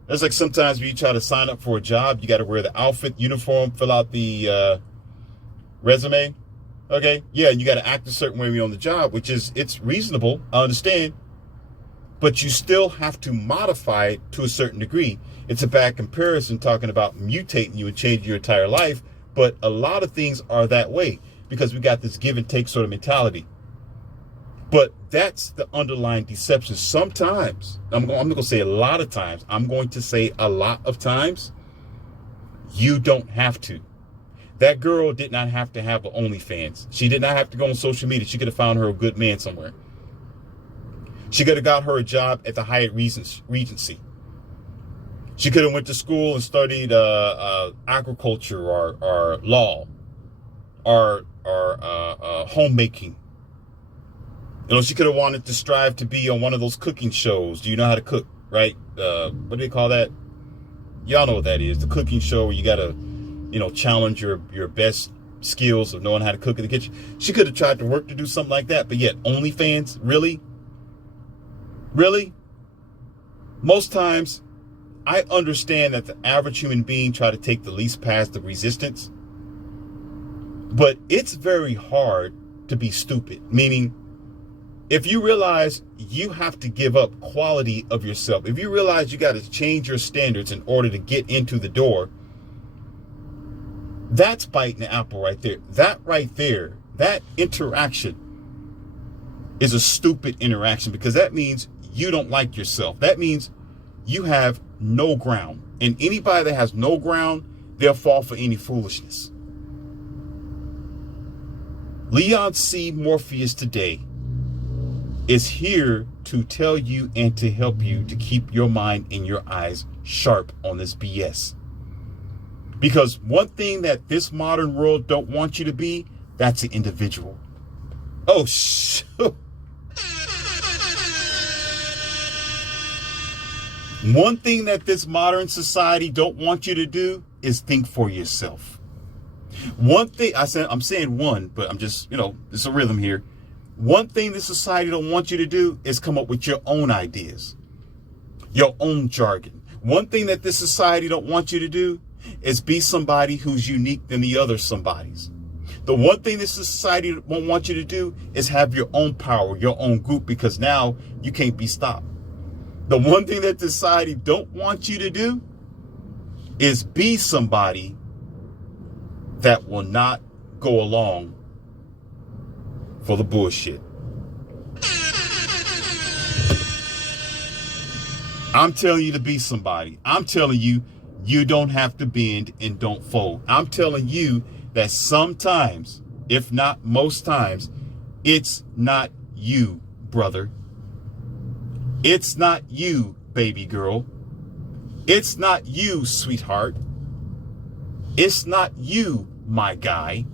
It's like sometimes when you try to sign up for a job, you got to wear the outfit, uniform, fill out the resume. Okay, yeah, and you got to act a certain way when you're on the job, which is, it's reasonable, I understand. But you still have to modify it to a certain degree. It's a bad comparison talking about mutating you and changing your entire life, but a lot of things are that way because we got this give and take sort of mentality. But that's the underlying deception. Sometimes, I'm going to say a lot of times, I'm going to say a lot of times, you don't have to. That girl did not have to have an OnlyFans. She did not have to go on social media. She could have found her a good man somewhere. She could have got her a job at the Hyatt Regency. She could have went to school and studied agriculture or law or homemaking. You know, she could have wanted to strive to be on one of those cooking shows. Do you know how to cook, right? What do they call that? Y'all know what that is. The cooking show where you got to, you know, challenge your best skills of knowing how to cook in the kitchen. She could have tried to work to do something like that, but yet OnlyFans, really? Really? Most times, I understand that the average human being try to take the least path of resistance, but it's very hard to be stupid, meaning if you realize you have to give up quality of yourself, if you realize you got to change your standards in order to get into the door, that's biting the apple right there. That right there, that interaction is a stupid interaction because that means you don't like yourself. That means you have no ground. And anybody that has no ground, they'll fall for any foolishness. Leon C. Morpheus today is here to tell you and to help you to keep your mind and your eyes sharp on this BS. Because one thing that this modern world don't want you to be, that's an individual. Oh, shoot. One thing that this modern society don't want you to do is think for yourself. One thing, I'm saying one, but I'm just, you know, there's a rhythm here. One thing this society don't want you to do is come up with your own ideas, your own jargon. One thing that this society don't want you to do is be somebody who's unique than the other somebodies. The one thing this society won't want you to do is have your own power, your own group, because now you can't be stopped. The one thing that society don't want you to do is be somebody that will not go along for the bullshit. I'm telling you to be somebody. I'm telling you, you don't have to bend and don't fold. I'm telling you that sometimes, if not most times, it's not you, brother. It's not you, baby girl. It's not you, sweetheart. It's not you, my guy.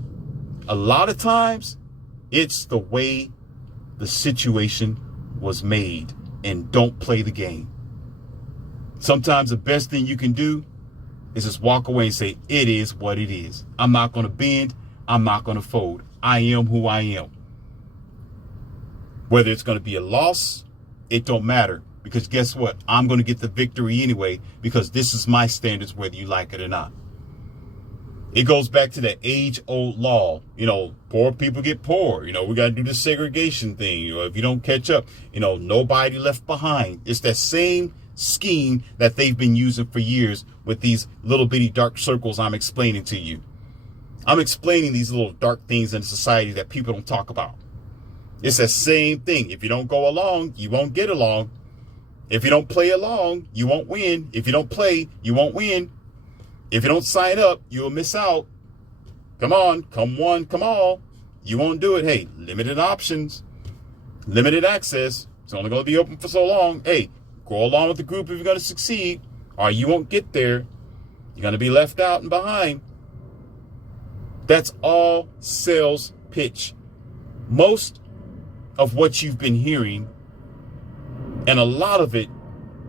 A lot of times, it's the way the situation was made, and don't play the game. Sometimes the best thing you can do is just walk away and say, it is what it is. I'm not going to bend. I'm not going to fold. I am who I am. Whether it's going to be a loss, it don't matter. Because guess what? I'm going to get the victory anyway, because this is my standards, whether you like it or not. It goes back to that age-old law. You know, poor people get poor. You know, we got to do the segregation thing. You know, if you don't catch up, you know, nobody left behind. It's that same scheme that they've been using for years with these little bitty dark circles I'm explaining to you. I'm explaining these little dark things in society that people don't talk about. It's the same thing. If you don't go along, you won't get along. If you don't play along, you won't win. If you don't play, you won't win. If you don't sign up, you'll miss out. Come on, come one, come all. You won't do it. Hey, limited options, limited access. It's only going to be open for so long. Hey, go along with the group if you're going to succeed, or you won't get there. You're going to be left out and behind. That's all sales pitch. Most of what you've been hearing, and a lot of it,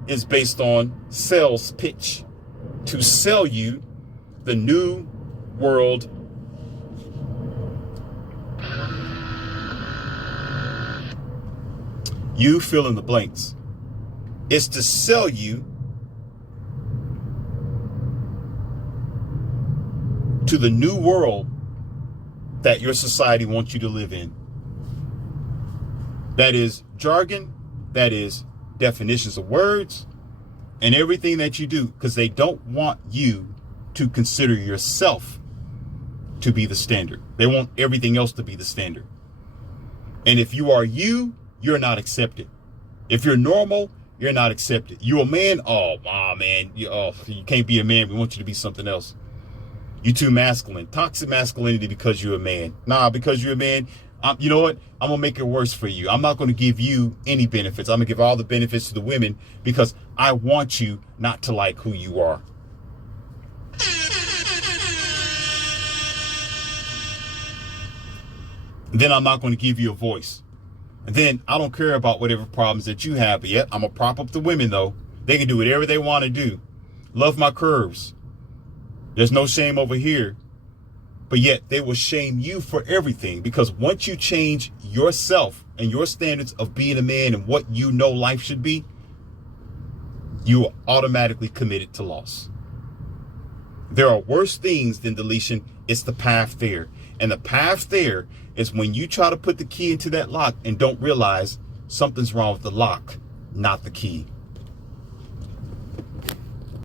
is based on sales pitch to sell you the new world you fill in the blanks. It's to sell you to the new world that your society wants you to live in. That is jargon, that is definitions of words, and everything that you do, because they don't want you to consider yourself to be the standard. They want everything else to be the standard. And if you are you, you're not accepted. If you're normal, you're not accepted. You a man? Oh, man, you can't be a man. We want you to be something else. You too masculine. Toxic masculinity because you're a man. Nah, because you're a man, you know what? I'm going to make it worse for you. I'm not going to give you any benefits. I'm going to give all the benefits to the women because I want you not to like who you are. Then I'm not going to give you a voice. And then I don't care about whatever problems that you have, but yet I'm going to prop up the women, though. They can do whatever they want to do. Love my curves. There's no shame over here. But yet they will shame you for everything, because once you change yourself and your standards of being a man and what you know life should be, you are automatically committed to loss. There are worse things than deletion. It's the path there. And the path there is when you try to put the key into that lock and don't realize something's wrong with the lock, not the key.